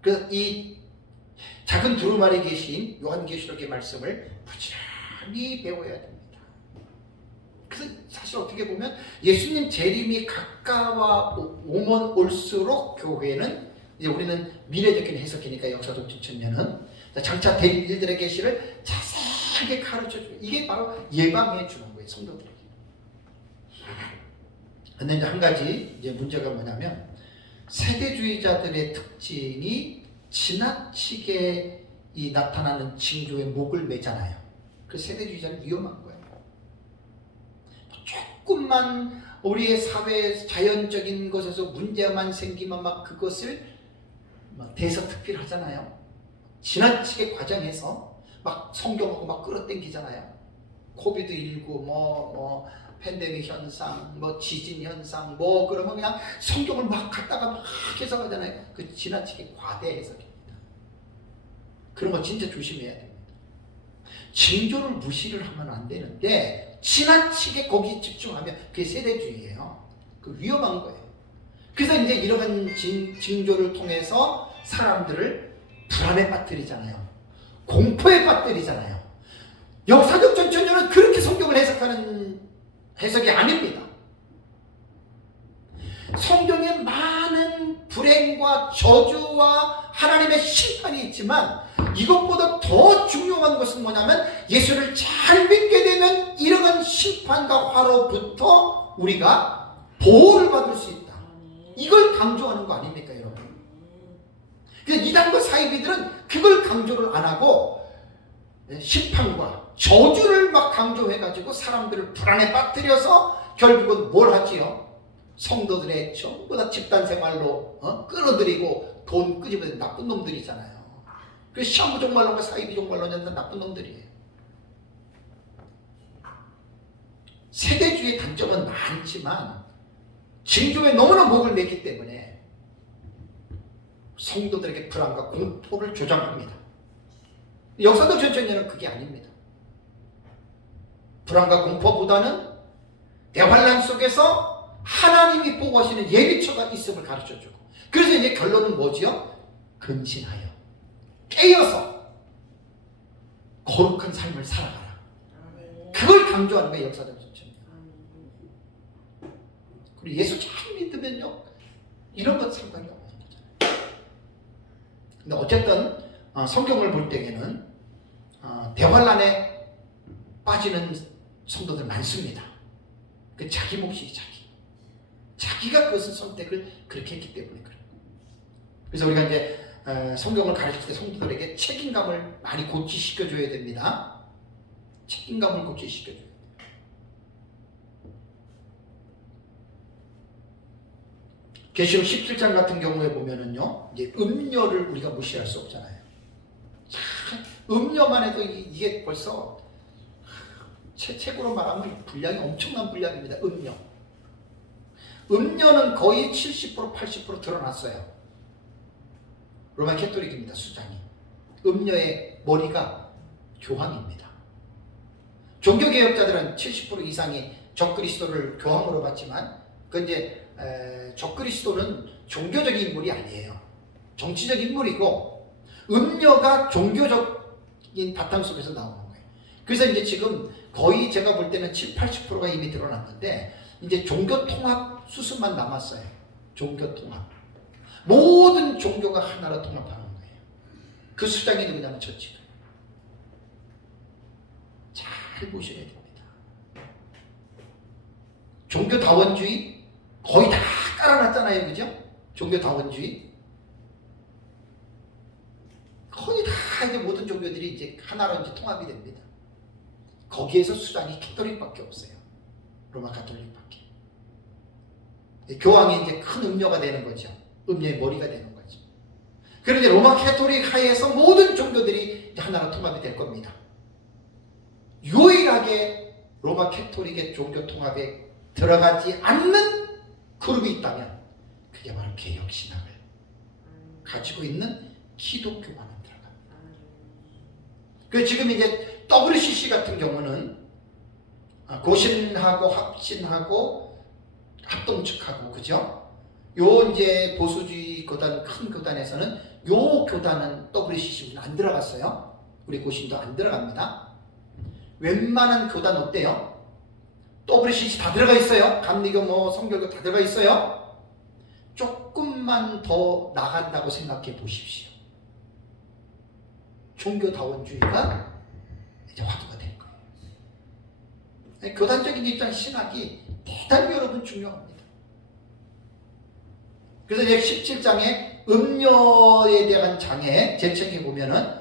그래서 이 작은 두루마리 계신 요한계시록의 말씀을 부지런히 배워야 됩니다. 그래서 사실 어떻게 보면 예수님 재림이 가까워 올수록 교회는 이제 우리는 미래적인 해석이니까 역사적 지천년은 장차 될 일들의 계시를 자세하게 가르쳐줘요. 이게 바로 예방해 주는 거예요, 성도들에게. 근데 이제 한 가지 이제 문제가 뭐냐면 세대주의자들의 특징이 지나치게 나타나는 징조에 목을 매잖아요. 그 세대주의자는 위험한 거예요. 조금만 우리의 사회 자연적인 것에서 문제만 생기면 막 그것을 막 대서특필하잖아요. 지나치게 과장해서 막 성경하고 막 끌어당기잖아요. 코비드19 팬데믹 현상, 지진 현상, 그러면 그냥 성경을 막 갖다가 막 해석하잖아요. 그 지나치게 과대 해석입니다. 그런 거 진짜 조심해야 됩니다. 징조를 무시를 하면 안 되는데 지나치게 거기에 집중하면 그게 세대주의예요. 그 위험한 거예요. 그래서 이제 이러한 징조를 통해서 사람들을 불안에 빠뜨리잖아요. 공포에 빠뜨리잖아요. 역사적 전천년은 그렇게 성경을 해석하는 해석이 아닙니다. 성경에 많은 불행과 저주와 하나님의 심판이 있지만 이것보다 더 중요한 것은 뭐냐면 예수를 잘 믿게 되면 이러한 심판과 화로부터 우리가 보호를 받을 수 있다. 이걸 강조하는 거 아닙니까, 여러분? 그래서 이단과 사이비들은 그걸 강조를 안 하고 심판과 저주를 막 강조해가지고 사람들을 불안에 빠뜨려서 결국은 뭘 하지요? 성도들의 전부 다 집단생활로 끌어들이고 돈 끄집어내는 나쁜 놈들이잖아요. 그 시한부 종말론과 사이비 종말론은 나쁜 놈들이에요. 세대주의 단점은 많지만 징조에 너무나 목을 냈기 때문에 성도들에게 불안과 공포를 조장합니다. 역사적 전천년은 그게 아닙니다. 불안과 공포보다는 대환란 속에서 하나님이 보호하시는 예비처가 있음을 가르쳐주고, 그래서 이제 결론은 뭐지요? 근신하여 깨어서 거룩한 삶을 살아가라. 그걸 강조하는 거예요, 역사적 전천년. 그리고 예수 잘 믿으면요 이런 것 상관이 없는 거잖아요. 근데 어쨌든 성경을 볼 때에는 대환란에 빠지는 성도들 많습니다. 그 자기 몫이 자기가 그것을 선택을 그렇게 했기 때문에 그래요. 그래서 우리가 이제 성경을 가르칠 때 성도들에게 책임감을 많이 고취시켜줘야 됩니다. 책임감을 고취시켜줘야 돼요. 계시록 17장 같은 경우에 보면은요, 이제 음료를 우리가 무시할 수 없잖아요. 음료만 해도 이게 벌써 책으로 말하면 분량이 엄청난 분량입니다. 음료는 거의 70% 80% 드러났어요. 로마 캐토릭입니다. 수장이. 음료의 머리가 교황입니다. 종교개혁자들은 70% 이상이 적그리스도를 교황으로 봤지만 그 이제 적그리스도는 종교적인 인물이 아니에요. 정치적 인물이고 음료가 종교적인 바탕 속에서 나오는 거예요. 그래서 이제 지금 거의 제가 볼 때는 7, 80%가 이미 드러났는데 이제 종교 통합 수순만 남았어요. 종교 통합. 모든 종교가 하나로 통합하는 거예요. 그 수장이 누구냐면 처치가. 잘 보셔야 됩니다. 종교다원주의 거의 다 깔아놨잖아요. 그죠? 종교다원주의 거의 다 이제 모든 종교들이 이제 하나로 이제 통합이 됩니다. 거기에서 수장이 캐톨릭밖에 없어요. 로마 가톨릭밖에. 교황이 이제 큰 음료가 되는 거죠. 음료의 머리가 되는 거죠. 그런데 로마 캐톨릭 하에서 모든 종교들이 하나로 통합이 될 겁니다. 유일하게 로마 캐톨릭의 종교 통합에 들어가지 않는 그룹이 있다면 그게 바로 개혁신학을 가지고 있는 기독교만은 들어갑니다. 그 지금 이제 WCC 같은 경우는 고신하고 합신하고 합동측하고 그죠? 요 이제 보수주의 교단 큰 교단에서는 요 교단은 WCC는 안 들어갔어요. 우리 고신도 안 들어갑니다. 웬만한 교단 어때요? WCC 다 들어가 있어요. 감리교 뭐 성결교 다 들어가 있어요. 조금만 더 나간다고 생각해 보십시오. 종교다원주의가 이제 화두가 될 거예요. 교단적인 입장 신학이 대단히 여러분 중요합니다. 그래서 이제 17장에 음료에 대한 장애 제 책에 보면은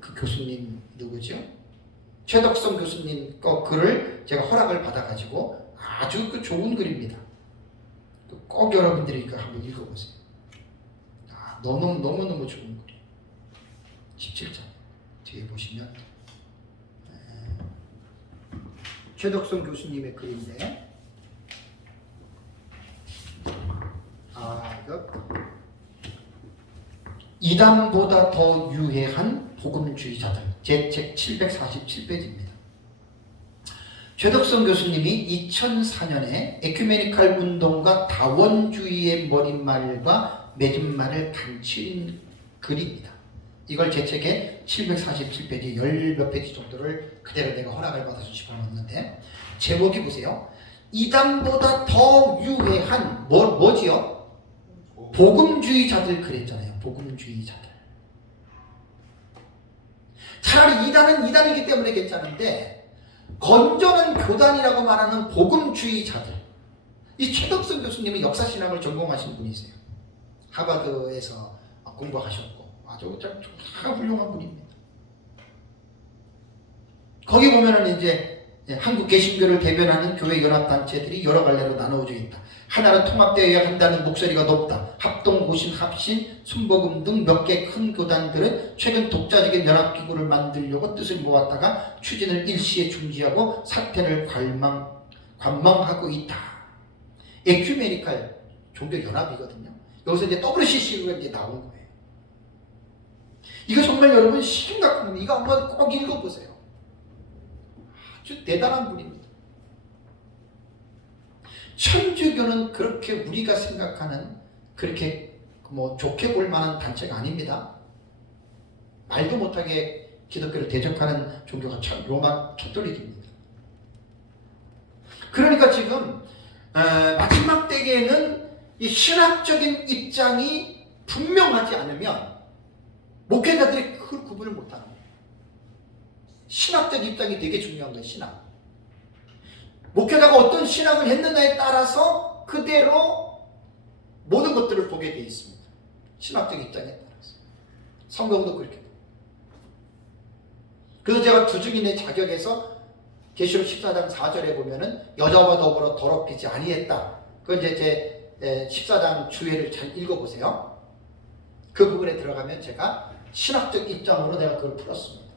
그 교수님 누구죠? 최덕성 교수님 거 글을 제가 허락을 받아가지고 아주 그 좋은 글입니다. 꼭 여러분들이 이거 한번 읽어보세요. 너무너무 좋은 글이에요. 17장 뒤에 보시면 최덕성 교수님의 글인데 이거 이단보다 더 유해한 복음주의자들 제 책 747페이지입니다. 최덕성 교수님이 2004년에 에큐메니칼 운동과 다원주의의 머릿말과 맺은말을 감춘 글입니다. 이걸 제 책에 747페이지 10몇 페이지 정도를 그대로 내가 허락을 받아서 집어넣었는데 제목이 보세요. 이단보다 더 유해한 뭐지요? 복음주의자들 그랬잖아요. 복음주의자들. 차라리 이단은 이단이기 때문에 괜찮은데 건조는 교단이라고 말하는 복음주의자들. 이 최덕성 교수님은 역사신학을 전공하신 분이세요. 하버드에서 공부하셨고 아주 참 훌륭한 분입니다. 거기 보면은 이제 한국 개신교를 대변하는 교회 연합단체들이 여러 갈래로 나누어져 있다. 하나로 통합되어야 한다는 목소리가 높다. 합동, 고신, 합신, 순복음 등 몇 개 큰 교단들은 최근 독자적인 연합기구를 만들려고 뜻을 모았다가 추진을 일시에 중지하고 사태를 관망하고 있다. 에큐메니칼 종교연합이거든요. 여기서 이제 WCC가 이제 나온 거예요. 이거 정말 여러분 심각한 겁니다. 이거 한번 꼭 읽어보세요. 아주 대단한 분입니다. 천주교는 그렇게 우리가 생각하는 그렇게 뭐 좋게 볼 만한 단체가 아닙니다. 말도 못하게 기독교를 대적하는 종교가 로마 캐톨릭입니다. 그러니까 지금 마지막 때에는 이 신학적인 입장이 분명하지 않으면 목회자들이 그 구분을 못하는 거예요. 신학적 입장이 되게 중요한 거예요. 신학. 목회자가 어떤 신학을 했느냐에 따라서 그대로 모든 것들을 보게 되어 있습니다. 신학적 입장에 따라서. 성경도 그렇게 돼요. 그래서 제가 두 증인의 자격에서 계시록 14장 4절에 보면은 여자와 더불어 더럽히지 아니했다. 그건 이제 제 14장 주회를 잘 읽어보세요. 그 부분에 들어가면 제가 신학적 입장으로 내가 그걸 풀었습니다.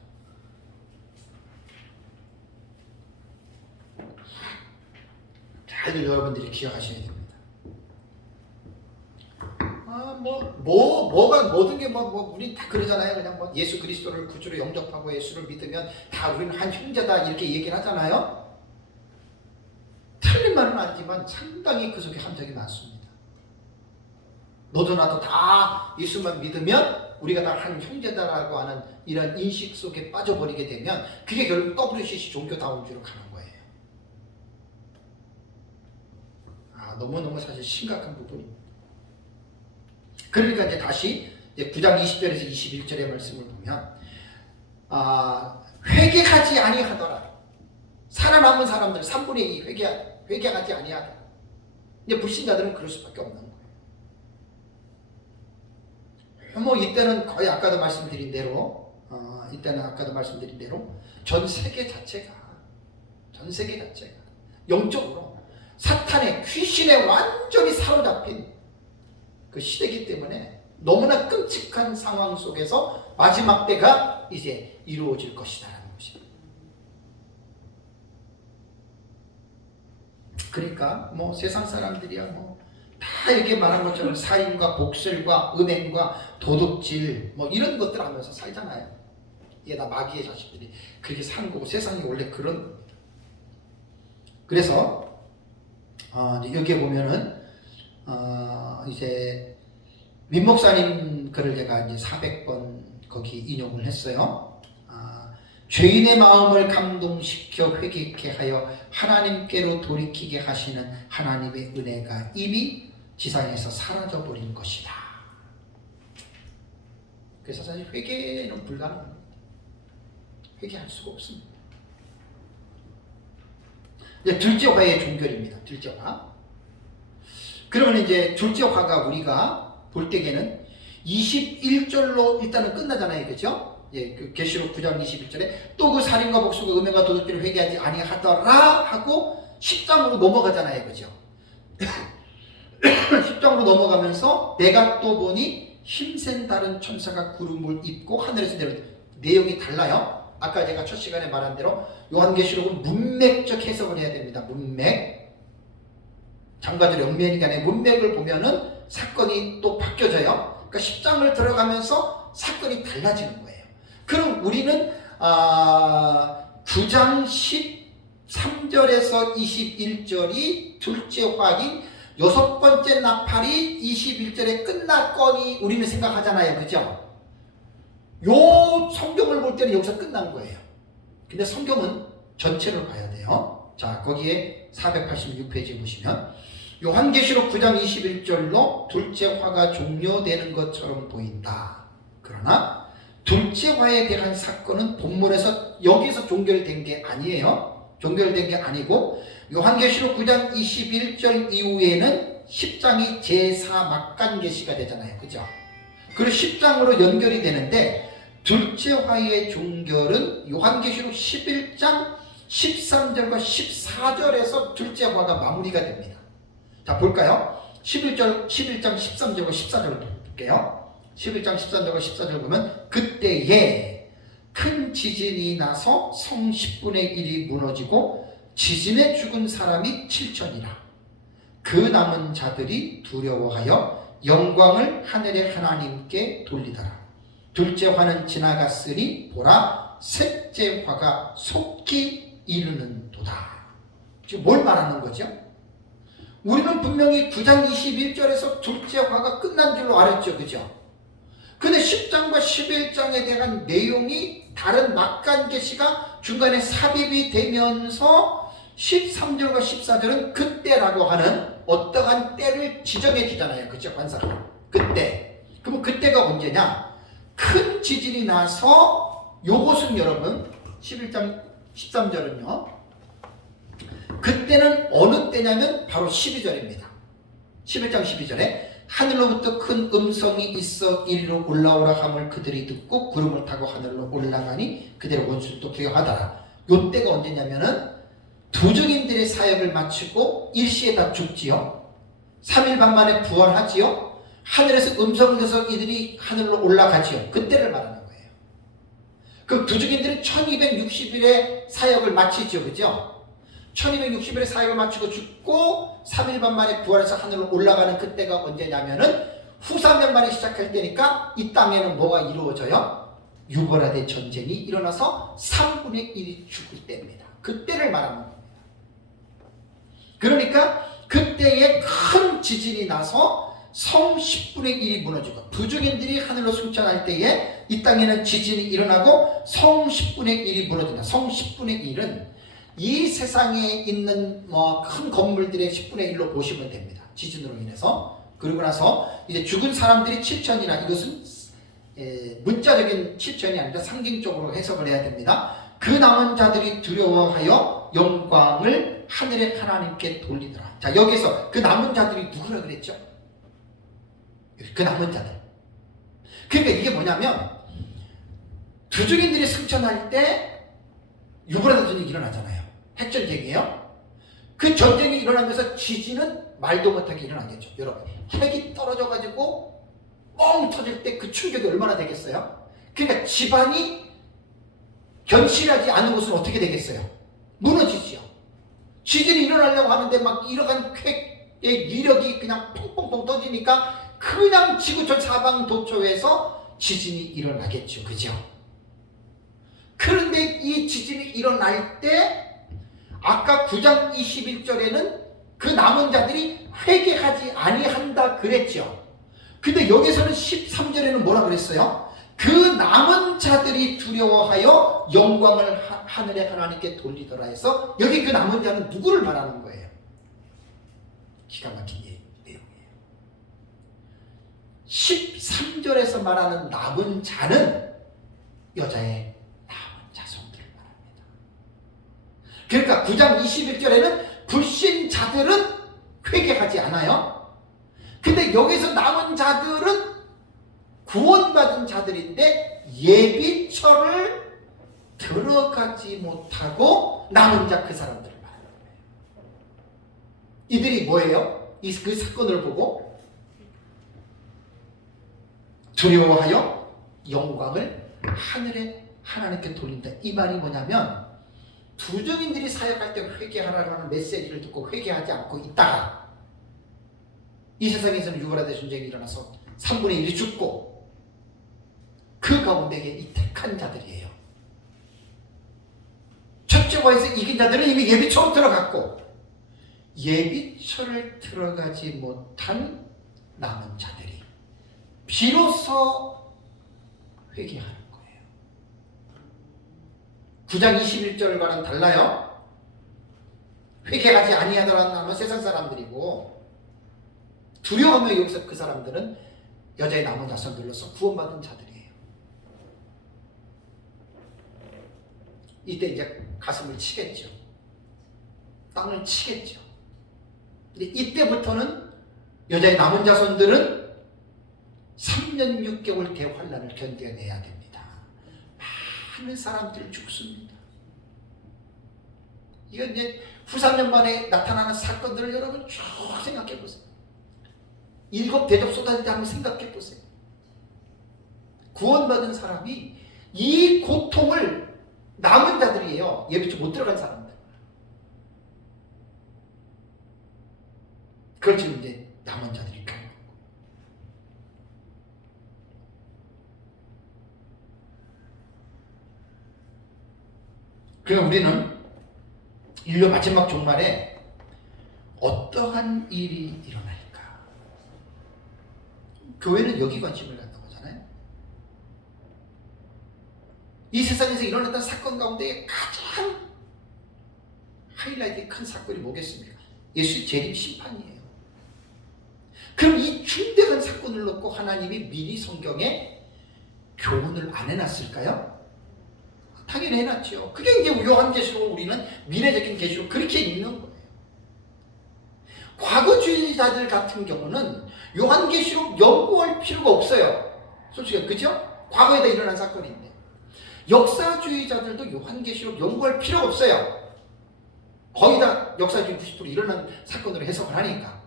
잘 여러분들이 기억하셔야 됩니다. 모든 게 우리 다 그러잖아요. 그냥 예수 그리스도를 구주로 영접하고 예수를 믿으면 다 우리는 한 형제다 이렇게 얘기를 하잖아요. 틀린 말은 아니지만 상당히 그 속에 함정이 많습니다. 너도 나도 다 예수만 믿으면 우리가 다 한 형제다라고 하는 이런 인식 속에 빠져버리게 되면 그게 결국 WCC 종교다운주로 가는 거예요. 너무너무 사실 심각한 부분입니다. 그러니까 이제 다시 9장 20절에서 21절의 말씀을 보면 회개하지 아니하더라. 살아남은 사람들 3분의 2 회개하지 아니하더라. 이제 불신자들은 그럴 수밖에 없는 거예요. 이때는 거의 아까도 말씀드린 대로 전 세계 자체가 영적으로 사탄의 귀신에 완전히 사로잡힌 그 시대이기 때문에 너무나 끔찍한 상황 속에서 마지막 때가 이제 이루어질 것이다라는 것입니다. 그러니까 세상 사람들이야 다 이렇게 말한 것처럼 살인과 복술과 음행과 도둑질 이런 것들 하면서 살잖아요. 이게 다 마귀의 자식들이 그렇게 사는 거고 세상이 원래 그런 겁니다. 그래서 여기에 보면은 이제 민 목사님 글을 제가 이제 400번 거기 인용을 했어요. 죄인의 마음을 감동시켜 회개케 하여 하나님께로 돌이키게 하시는 하나님의 은혜가 이미 지상에서 사라져버린 것이다. 그래서 사실 회개는 불가능합니다. 회개할 수가 없습니다. 이제 둘째 화의 종결입니다. 둘째 화. 그러면 이제 둘째 화가 우리가 볼 때에는 21절로 일단은 끝나잖아요. 그죠? 그 계시록 9장 21절에 또 그 살인과 복수가 음행과 도둑질을 회개하지 아니하더라 하고 10장으로 넘어가잖아요. 그죠? 10장으로 넘어가면서 내가 또 보니 힘센 다른 천사가 구름을 입고 하늘에서 내려오는 내용이 달라요. 아까 제가 첫 시간에 말한 대로 요한계시록은 문맥적 해석을 해야 됩니다. 문맥. 장과들 연면이 아니라 문맥을 보면은 사건이 또 바뀌어져요. 그러니까 10장을 들어가면서 사건이 달라지는 거예요. 그럼 우리는 9장 13절에서 21절이 둘째 화인 여섯 번째 나팔이 21절에 끝났거니 우리는 생각하잖아요. 그죠? 요 성경을 볼 때는 여기서 끝난 거예요. 근데 성경은 전체를 봐야 돼요. 자, 거기에 486페이지 보시면 요한계시록 9장 21절로 둘째 화가 종료되는 것처럼 보인다. 그러나 둘째 화에 대한 사건은 본문에서 여기서 종결된 게 아니에요. 종결된 게 아니고 요한계시록 9장 21절 이후에는 10장이 제4 막간계시가 되잖아요. 그죠? 그리고 10장으로 연결이 되는데 둘째 화의 종결은 요한계시록 11장 13절과 14절에서 둘째 화가 마무리가 됩니다. 자, 볼까요? 11장 13절과 14절을 볼게요. 11장 13절과 14절 보면 그때에 큰 지진이 나서 성 10분의 1이 무너지고 지진에 죽은 사람이 7천이라. 그 남은 자들이 두려워하여 영광을 하늘의 하나님께 돌리더라. 둘째 화는 지나갔으니 보라 셋째 화가 속히 이르는도다. 지금 뭘 말하는 거죠? 우리는 분명히 9장 21절에서 둘째 화가 끝난 줄로 알았죠. 그죠? 근데 10장과 11장에 대한 내용이 다른 막간 계시가 중간에 삽입이 되면서 13절과 14절은 그때라고 하는 어떠한 때를 지정해 주잖아요. 그죠? 관사가. 그때. 그럼 그때가 언제냐? 큰 지진이 나서 요것은 여러분 11장 13절은요. 그때는 어느 때냐면 바로 12절입니다. 11장 12절에 하늘로부터 큰 음성이 있어 이리로 올라오라 함을 그들이 듣고 구름을 타고 하늘로 올라가니 그대로 원수를 또 두려워하더라. 요 때가 언제냐면은 두 증인들의 사역을 마치고 일시에 다 죽지요. 3일 반 만에 부활하지요. 하늘에서 음성을 내서 이들이 하늘로 올라가지요. 그때를 말하는 거예요. 그럼 두 증인들은 1260일의 사역을 마치죠. 그죠? 1260일에 사역을 마치고 죽고 3일 반 만에 부활해서 하늘로 올라가는 그때가 언제냐면은 후사명만에 시작할 때니까 이 땅에는 뭐가 이루어져요? 유보라데 전쟁이 일어나서 3분의 1이 죽을 때입니다. 그때를 말하는 겁니다. 그러니까 그때에 큰 지진이 나서 성 10분의 1이 무너지고 부족인들이 하늘로 승천할 때에 이 땅에는 지진이 일어나고 성 10분의 1이 무너진다. 성 10분의 1은 이 세상에 있는 큰 건물들의 10분의 1로 보시면 됩니다. 지진으로 인해서. 그리고 나서 이제 죽은 사람들이 7천이나, 이것은 문자적인 7천이 아니라 상징적으로 해석을 해야 됩니다. 그 남은 자들이 두려워하여 영광을 하늘의 하나님께 돌리더라. 자, 여기서 그 남은 자들이 누구라 그랬죠? 그 남은 자들. 그러니까 이게 뭐냐면 두족인들이 승천할 때 유브라데 전쟁이 일어나잖아요. 핵전쟁이에요. 그 전쟁이 일어나면서 지진은 말도 못하게 일어나겠죠. 여러분, 핵이 떨어져가지고 뻥 터질 때 그 충격이 얼마나 되겠어요? 그러니까 집안이 견실하지 않은 곳은 어떻게 되겠어요? 무너지죠. 지진이 일어나려고 하는데 막 일어간 쾌의 위력이 그냥 펑펑펑 터지니까 그냥 지구촌 사방도초에서 지진이 일어나겠죠. 그죠? 그런데 이 지진이 일어날 때 아까 9장 21절에는 그 남은 자들이 회개하지 아니한다 그랬죠. 근데 여기서는 13절에는 뭐라 그랬어요? 그 남은 자들이 두려워하여 영광을 하늘의 하나님께 돌리더라 해서 여기 그 남은 자는 누구를 말하는 거예요? 기가 막힌 내용이에요. 13절에서 말하는 남은 자는 여자의 남은 자손들을 말합니다. 그러니까 9장 21절에는 불신자들은 회개하지 않아요. 근데 여기서 남은 자들은 구원받은 자들인데 예비처를 들어가지 못하고 남은 자 그 사람들을 말하는 거예요. 이들이 뭐예요? 그 사건을 보고 두려워하여 영광을 하늘에 하나님께 돌린다. 이 말이 뭐냐면 두정인들이 사역할 때 회개하라고 하는 메시지를 듣고 회개하지 않고 있다가 이 세상에서는 유브라데 전쟁이 일어나서 3분의 1이 죽고 그 가운데에 이 택한 자들이에요. 첫째 과에서 이긴 자들은 이미 예비처로 들어갔고 예비처를 들어가지 못한 남은 자들이 비로소 회개하는 거예요. 9장 21절과는 달라요. 회개하지 아니하더라는 남은 세상 사람들이고 두려워하며 여기서 그 사람들은 여자의 남은 자손들로서 구원받은 자들이에요. 이때 이제 가슴을 치겠죠. 땅을 치겠죠. 근데 이때부터는 여자의 남은 자손들은 3년 6개월 대환란을 견뎌내야 됩니다. 많은 사람들이 죽습니다. 이건 이제 후삼년 만에 나타나는 사건들을 여러분 쭉 생각해 보세요. 7 대접 쏟아질 때 한번 생각해 보세요. 구원받은 사람이 이 고통을 남은 자들이에요. 예비처 못 들어간 사람들. 그걸 지금 이제 남은 자들이 겪는 거고. 그러니까 우리는 인류 마지막 종말에 어떠한 일이 일어날까? 교회는 여기 관심을 갖다고 하잖아요. 이 세상에서 일어났던 사건 가운데 가장 하이라이트 큰 사건이 뭐겠습니까? 예수의 재림 심판이에요. 그럼 이 중대한 사건을 놓고 하나님이 미리 성경에 교훈을 안 해놨을까요? 당연히 해놨죠. 그게 이제 요한계시록 우리는 미래적인 계시록 그렇게 읽는 거예요. 과거주의자들 같은 경우는 요한계시록 연구할 필요가 없어요. 솔직히 그죠? 과거에다 일어난 사건인데 역사주의자들도 요한계시록 연구할 필요가 없어요. 거의 다 역사주의 90% 일어난 사건으로 해석을 하니까.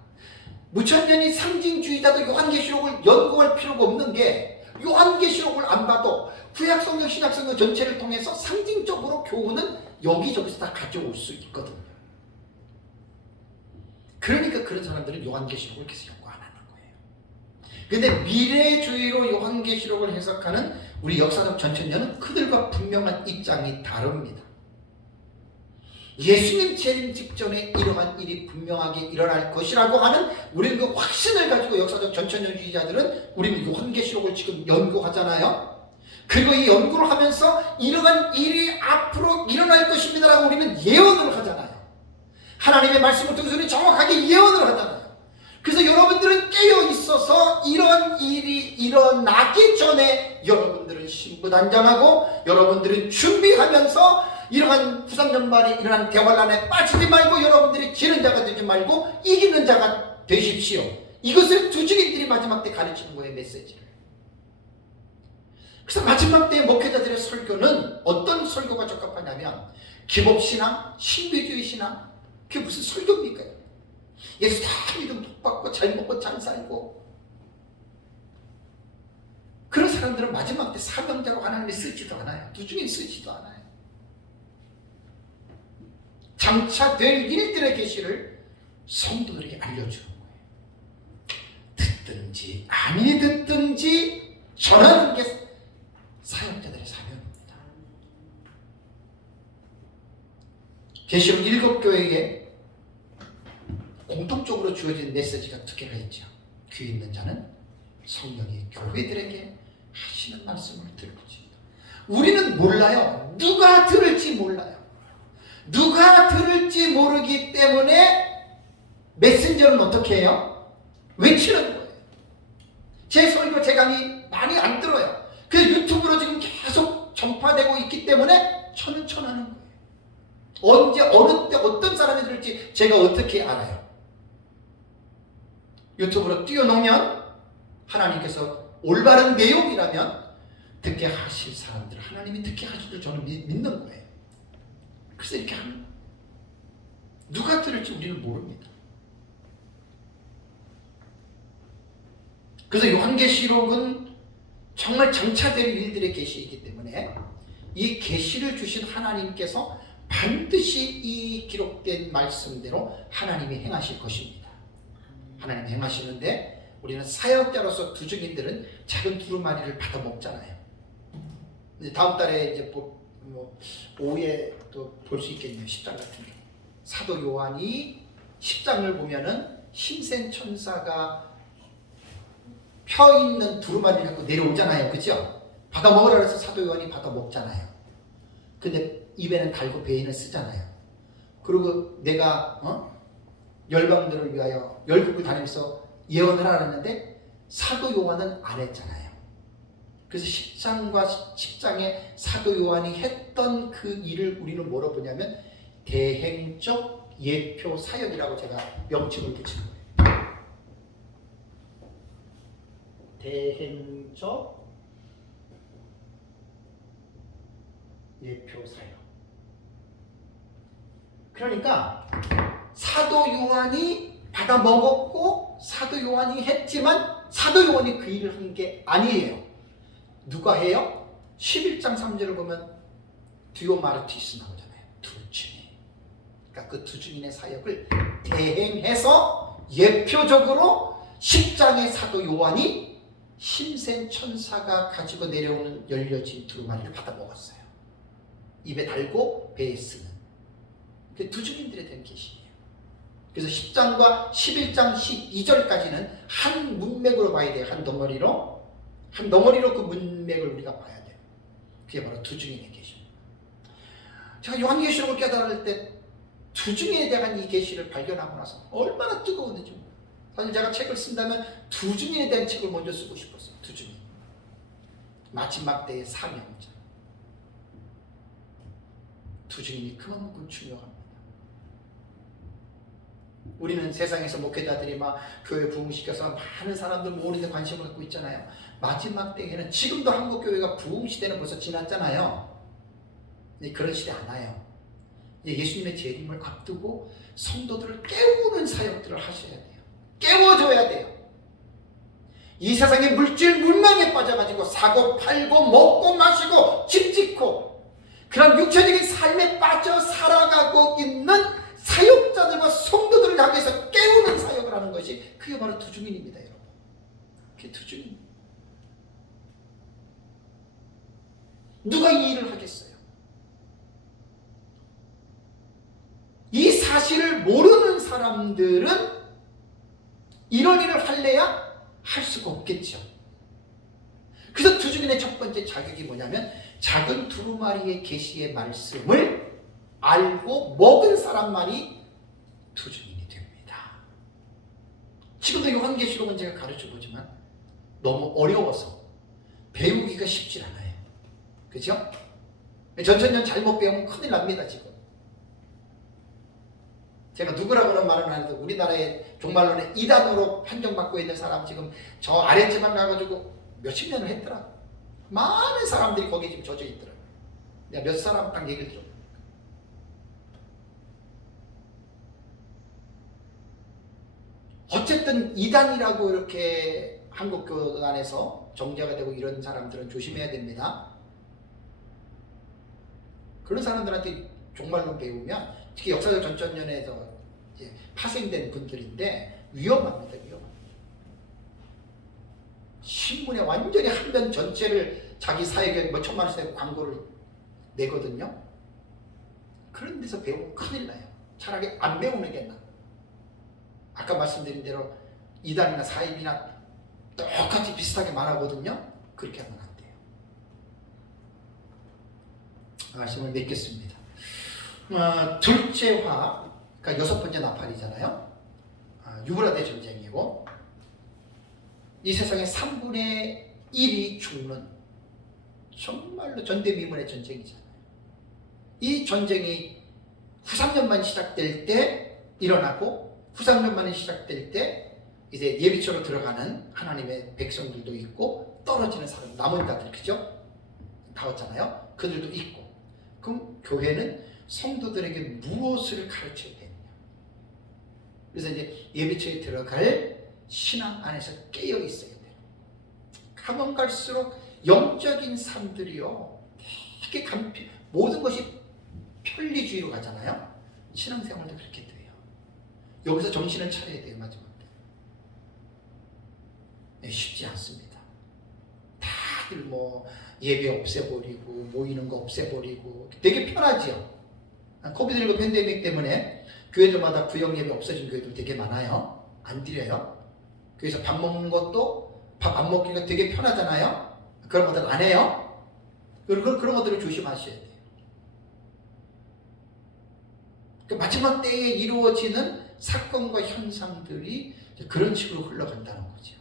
무천년이 상징주의자도 요한계시록을 연구할 필요가 없는 게 요한계시록을 안 봐도 구약성경 신약성경 전체를 통해서 상징적으로 교훈은 여기저기서 다 가져올 수 있거든요. 그러니까 그런 사람들은 요한계시록을 계속 연구 안 하는 거예요. 근데 미래주의로 요한계시록을 해석하는 우리 역사적 전천년은 그들과 분명한 입장이 다릅니다. 예수님 재림 직전에 이러한 일이 분명하게 일어날 것이라고 하는 우리는 그 확신을 가지고 역사적 전천년주의자들은 우리는 요한계시록을 지금 연구하잖아요. 그리고 이 연구를 하면서 이러한 일이 앞으로 일어날 것입니다라고 우리는 예언을 하잖아요. 하나님의 말씀을 통해서 정확하게 예언을 하잖아요. 그래서 여러분들은 깨어 있어서 이런 일이 일어나기 전에 여러분들은 신부단장하고 여러분들은 준비하면서 이러한 후삼연말에 일어난 대환란에 빠지지 말고 여러분들이 지는 자가 되지 말고 이기는 자가 되십시오. 이것을 두 증인들이 마지막 때 가르치는 거예요. 메시지를. 그래서 마지막 때 목회자들의 설교는 어떤 설교가 적합하냐면 기복신앙, 신비주의 신앙. 그게 무슨 설교입니까? 예수 다 믿음 복받고 잘 먹고 잘 살고 그런 사람들은 마지막 때 사명자로 하나님이 쓰지도 않아요. 두 증인 쓰지도 않아요. 장차 될 일들의 계시를 성도들에게 알려주는 거예요. 듣든지 아니 듣든지 전하는 게 사역자들의 사명입니다. 계시록 7교회에 공통적으로 주어진 메시지가 2개가 있죠. 귀 있는 자는 성령이 교회들에게 하시는 말씀을 들을지어다. 우리는 몰라요. 누가 들을지 몰라요. 누가 들을지 모르기 때문에 메신저는 어떻게 해요? 외치는 거예요. 제 설교, 제 강의 많이 안 들어요. 그래서 유튜브로 지금 계속 전파되고 있기 때문에 천천하는 거예요. 언제, 어느 때, 어떤 사람이 들을지 제가 어떻게 알아요? 유튜브로 띄워놓으면 하나님께서 올바른 내용이라면 듣게 하실 사람들, 하나님이 듣게 하실 줄 저는 믿는 거예요. 그래서 이렇게 하는 거예요. 누가 들을지 우리는 모릅니다. 그래서 요한계시록은 정말 장차될 일들의 계시이기 때문에 이 계시를 주신 하나님께서 반드시 이 기록된 말씀대로 하나님이 행하실 것입니다. 하나님이 행하시는데 우리는 사역자로서 두 증인들은 작은 두루마리를 받아 먹잖아요. 다음 달에 이제 오후에 또 볼 수 있겠네요. 10장 같은 게. 사도 요한이 10장을 보면은 힘센 천사가 펴 있는 두루마리를 갖고 내려오잖아요. 그죠? 받아 먹으라 해서 사도 요한이 받아 먹잖아요. 근데 입에는 달고 배에는 쓰잖아요. 그리고 내가 열방들을 위하여 열국을 다니면서 예언하라 했는데 사도 요한은 안 했잖아요. 그래서 10장과 10장에 사도 요한이 했던 그 일을 우리는 뭐로 보냐면 대행적 예표 사역이라고 제가 명칭을 붙이는 거예요. 대행적 예표 사역. 그러니까 사도 요한이 받아 먹었고 사도 요한이 했지만 사도 요한이 그 일을 한 게 아니에요. 누가 해요? 11장 3절을 보면 디오마르티스 나오잖아요. 두 증인. 그러니까 그 두 증인의 사역을 대행해서 예표적으로 10장의 사도 요한이 힘센 천사가 가지고 내려오는 열려진 두루마리를 받아 먹었어요. 입에 달고 배에 쓰는. 그 두 증인들에 대한 계시예요. 그래서 10장과 11장 12절까지는 한 문맥으로 봐야 돼요. 한 덩어리로 그 문맥을 우리가 봐야 돼요. 그게 바로 두 증인의 계시입니다. 제가 요한계시록을 깨달을 때 두 증인에 대한 이 계시를 발견하고 나서 얼마나 뜨거웠는지 몰라요. 사실 제가 책을 쓴다면 두 증인에 대한 책을 먼저 쓰고 싶었어요. 두 증인. 마지막 때의 사명자. 두 증인이 그만큼 중요합니다. 우리는 세상에서 목회자들이 막 교회 부흥시켜서 많은 사람들 모으는 데 관심을 갖고 있잖아요. 마지막 때에는 지금도 한국교회가 부흥시대는 벌써 지났잖아요. 그런 시대 안 와요. 예수님의 재림을 앞두고 성도들을 깨우는 사역들을 하셔야 돼요. 깨워줘야 돼요. 이 세상의 물질 문명에 빠져가지고 사고 팔고 먹고 마시고 집 짓고 그런 육체적인 삶에 빠져 살아가고 있는 사역자들과 성도들을 향해서 깨우는 사역을 하는 것이 그게 바로 두중인입니다, 여러분. 그게 두중인. 누가 이 일을 하겠어요? 이 사실을 모르는 사람들은 이런 일을 할래야 할 수가 없겠죠. 그래서 두중인의 첫 번째 자격이 뭐냐면 작은 두루마리의 계시의 말씀을 알고 먹은 사람만이 두중인이 됩니다. 지금도 요한계시록은 제가 가르쳐 보지만 너무 어려워서 배우기가 쉽지 않아요. 그죠? 전천년 잘못 배우면 큰일 납니다. 지금 제가 누구라고는 말은 안 해도 우리나라의 종말론의 이단으로 판정받고 있는 사람 지금 저 아랫지방 가가지고 몇십 년을 했더라. 많은 사람들이 거기에 지금 젖어 있더라. 내가 몇 사람 딱 얘기를 들어. 어쨌든 이단이라고 이렇게 한국 교단에서 정죄가 되고 이런 사람들은 조심해야 됩니다. 그런 사람들한테 종말론 배우면 특히 역사적 전천년에서 이제 파생된 분들인데 위험합니다. 위험합니다. 신문에 완전히 한 면 전체를 자기 사역에 몇 천만 원씩 광고를 내거든요. 그런 데서 배우면 큰일 나요. 차라리 안 배우는 게 나아. 아까 말씀드린 대로 이단이나 사입이나 똑같이 비슷하게 말하거든요. 그렇게 하면 안 돼요. 말씀을 맺겠습니다. 둘째 화, 그러니까 여섯 번째 나팔이잖아요. 유브라데 전쟁이고 이 세상의 3분의 1이 죽는 정말로 전대미문의 전쟁이잖아요. 이 전쟁이 후삼년만 시작될 때 일어나고 후삼년만에 시작될 때 이제 예비처로 들어가는 하나님의 백성들도 있고 떨어지는 사람, 남은 자들, 그죠? 다 왔잖아요. 그들도 있고. 그럼 교회는 성도들에게 무엇을 가르쳐야 되느냐? 그래서 이제 예비처에 들어갈 신앙 안에서 깨어 있어야 돼요. 가면 갈수록 영적인 삶들이요, 되게 모든 것이 편리주의로 가잖아요. 신앙생활도 그렇게 돼요. 여기서 정신을 차려야 돼요. 마지막 때. 네, 쉽지 않습니다. 다들 뭐 예배 없애버리고 모이는 거 없애버리고 되게 편하지요. 코비드19 팬데믹 때문에 교회들마다 구역 예배 없어진 교회들 되게 많아요. 안 드려요. 그래서 밥 먹는 것도 밥 안 먹기가 되게 편하잖아요. 그런 것들 안 해요. 그런 것들을 조심하셔야 돼요. 마지막 때에 이루어지는 사건과 현상들이 그런 식으로 흘러간다는 거죠.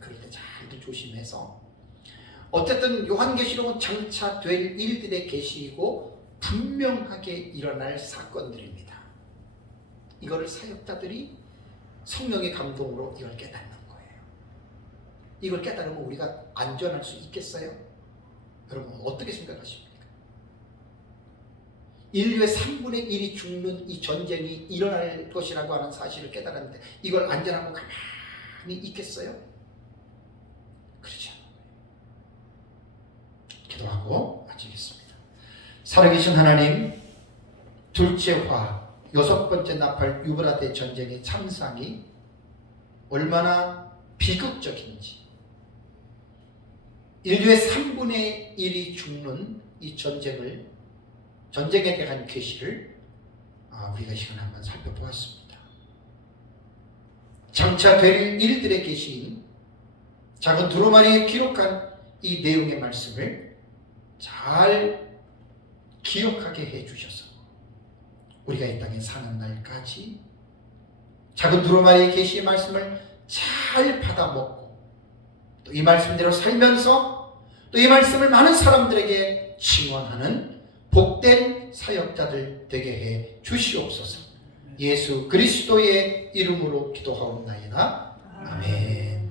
그럴 때 잘 조심해서, 어쨌든 요한계시록은 장차 될 일들의 계시이고 분명하게 일어날 사건들입니다. 이거를 사역자들이 성령의 감동으로 이걸 깨닫는 거예요. 이걸 깨달으면 우리가 안전할 수 있겠어요? 여러분 어떻게 생각하십니까? 인류의 3분의 1이 죽는 이 전쟁이 일어날 것이라고 하는 사실을 깨달았는데 이걸 안전하고 가만히 있겠어요? 그렇지 않아요. 기도하고 마치겠습니다. 살아계신 하나님, 둘째 화, 여섯 번째 나팔 유브라데 전쟁의 참상이 얼마나 비극적인지, 인류의 3분의 1이 죽는 이 전쟁에 대한 계시를 우리가 이 시간에 한번 살펴보았습니다. 장차 될 일들의 계시인 작은 두루마리에 기록한 이 내용의 말씀을 잘 기억하게 해주셔서 우리가 이 땅에 사는 날까지 작은 두루마리의 계시의 말씀을 잘 받아먹고 또 이 말씀대로 살면서 또 이 말씀을 많은 사람들에게 증언하는 복된 사역자들 되게 해 주시옵소서. 예수 그리스도의 이름으로 기도하옵나이다. 아멘. 네.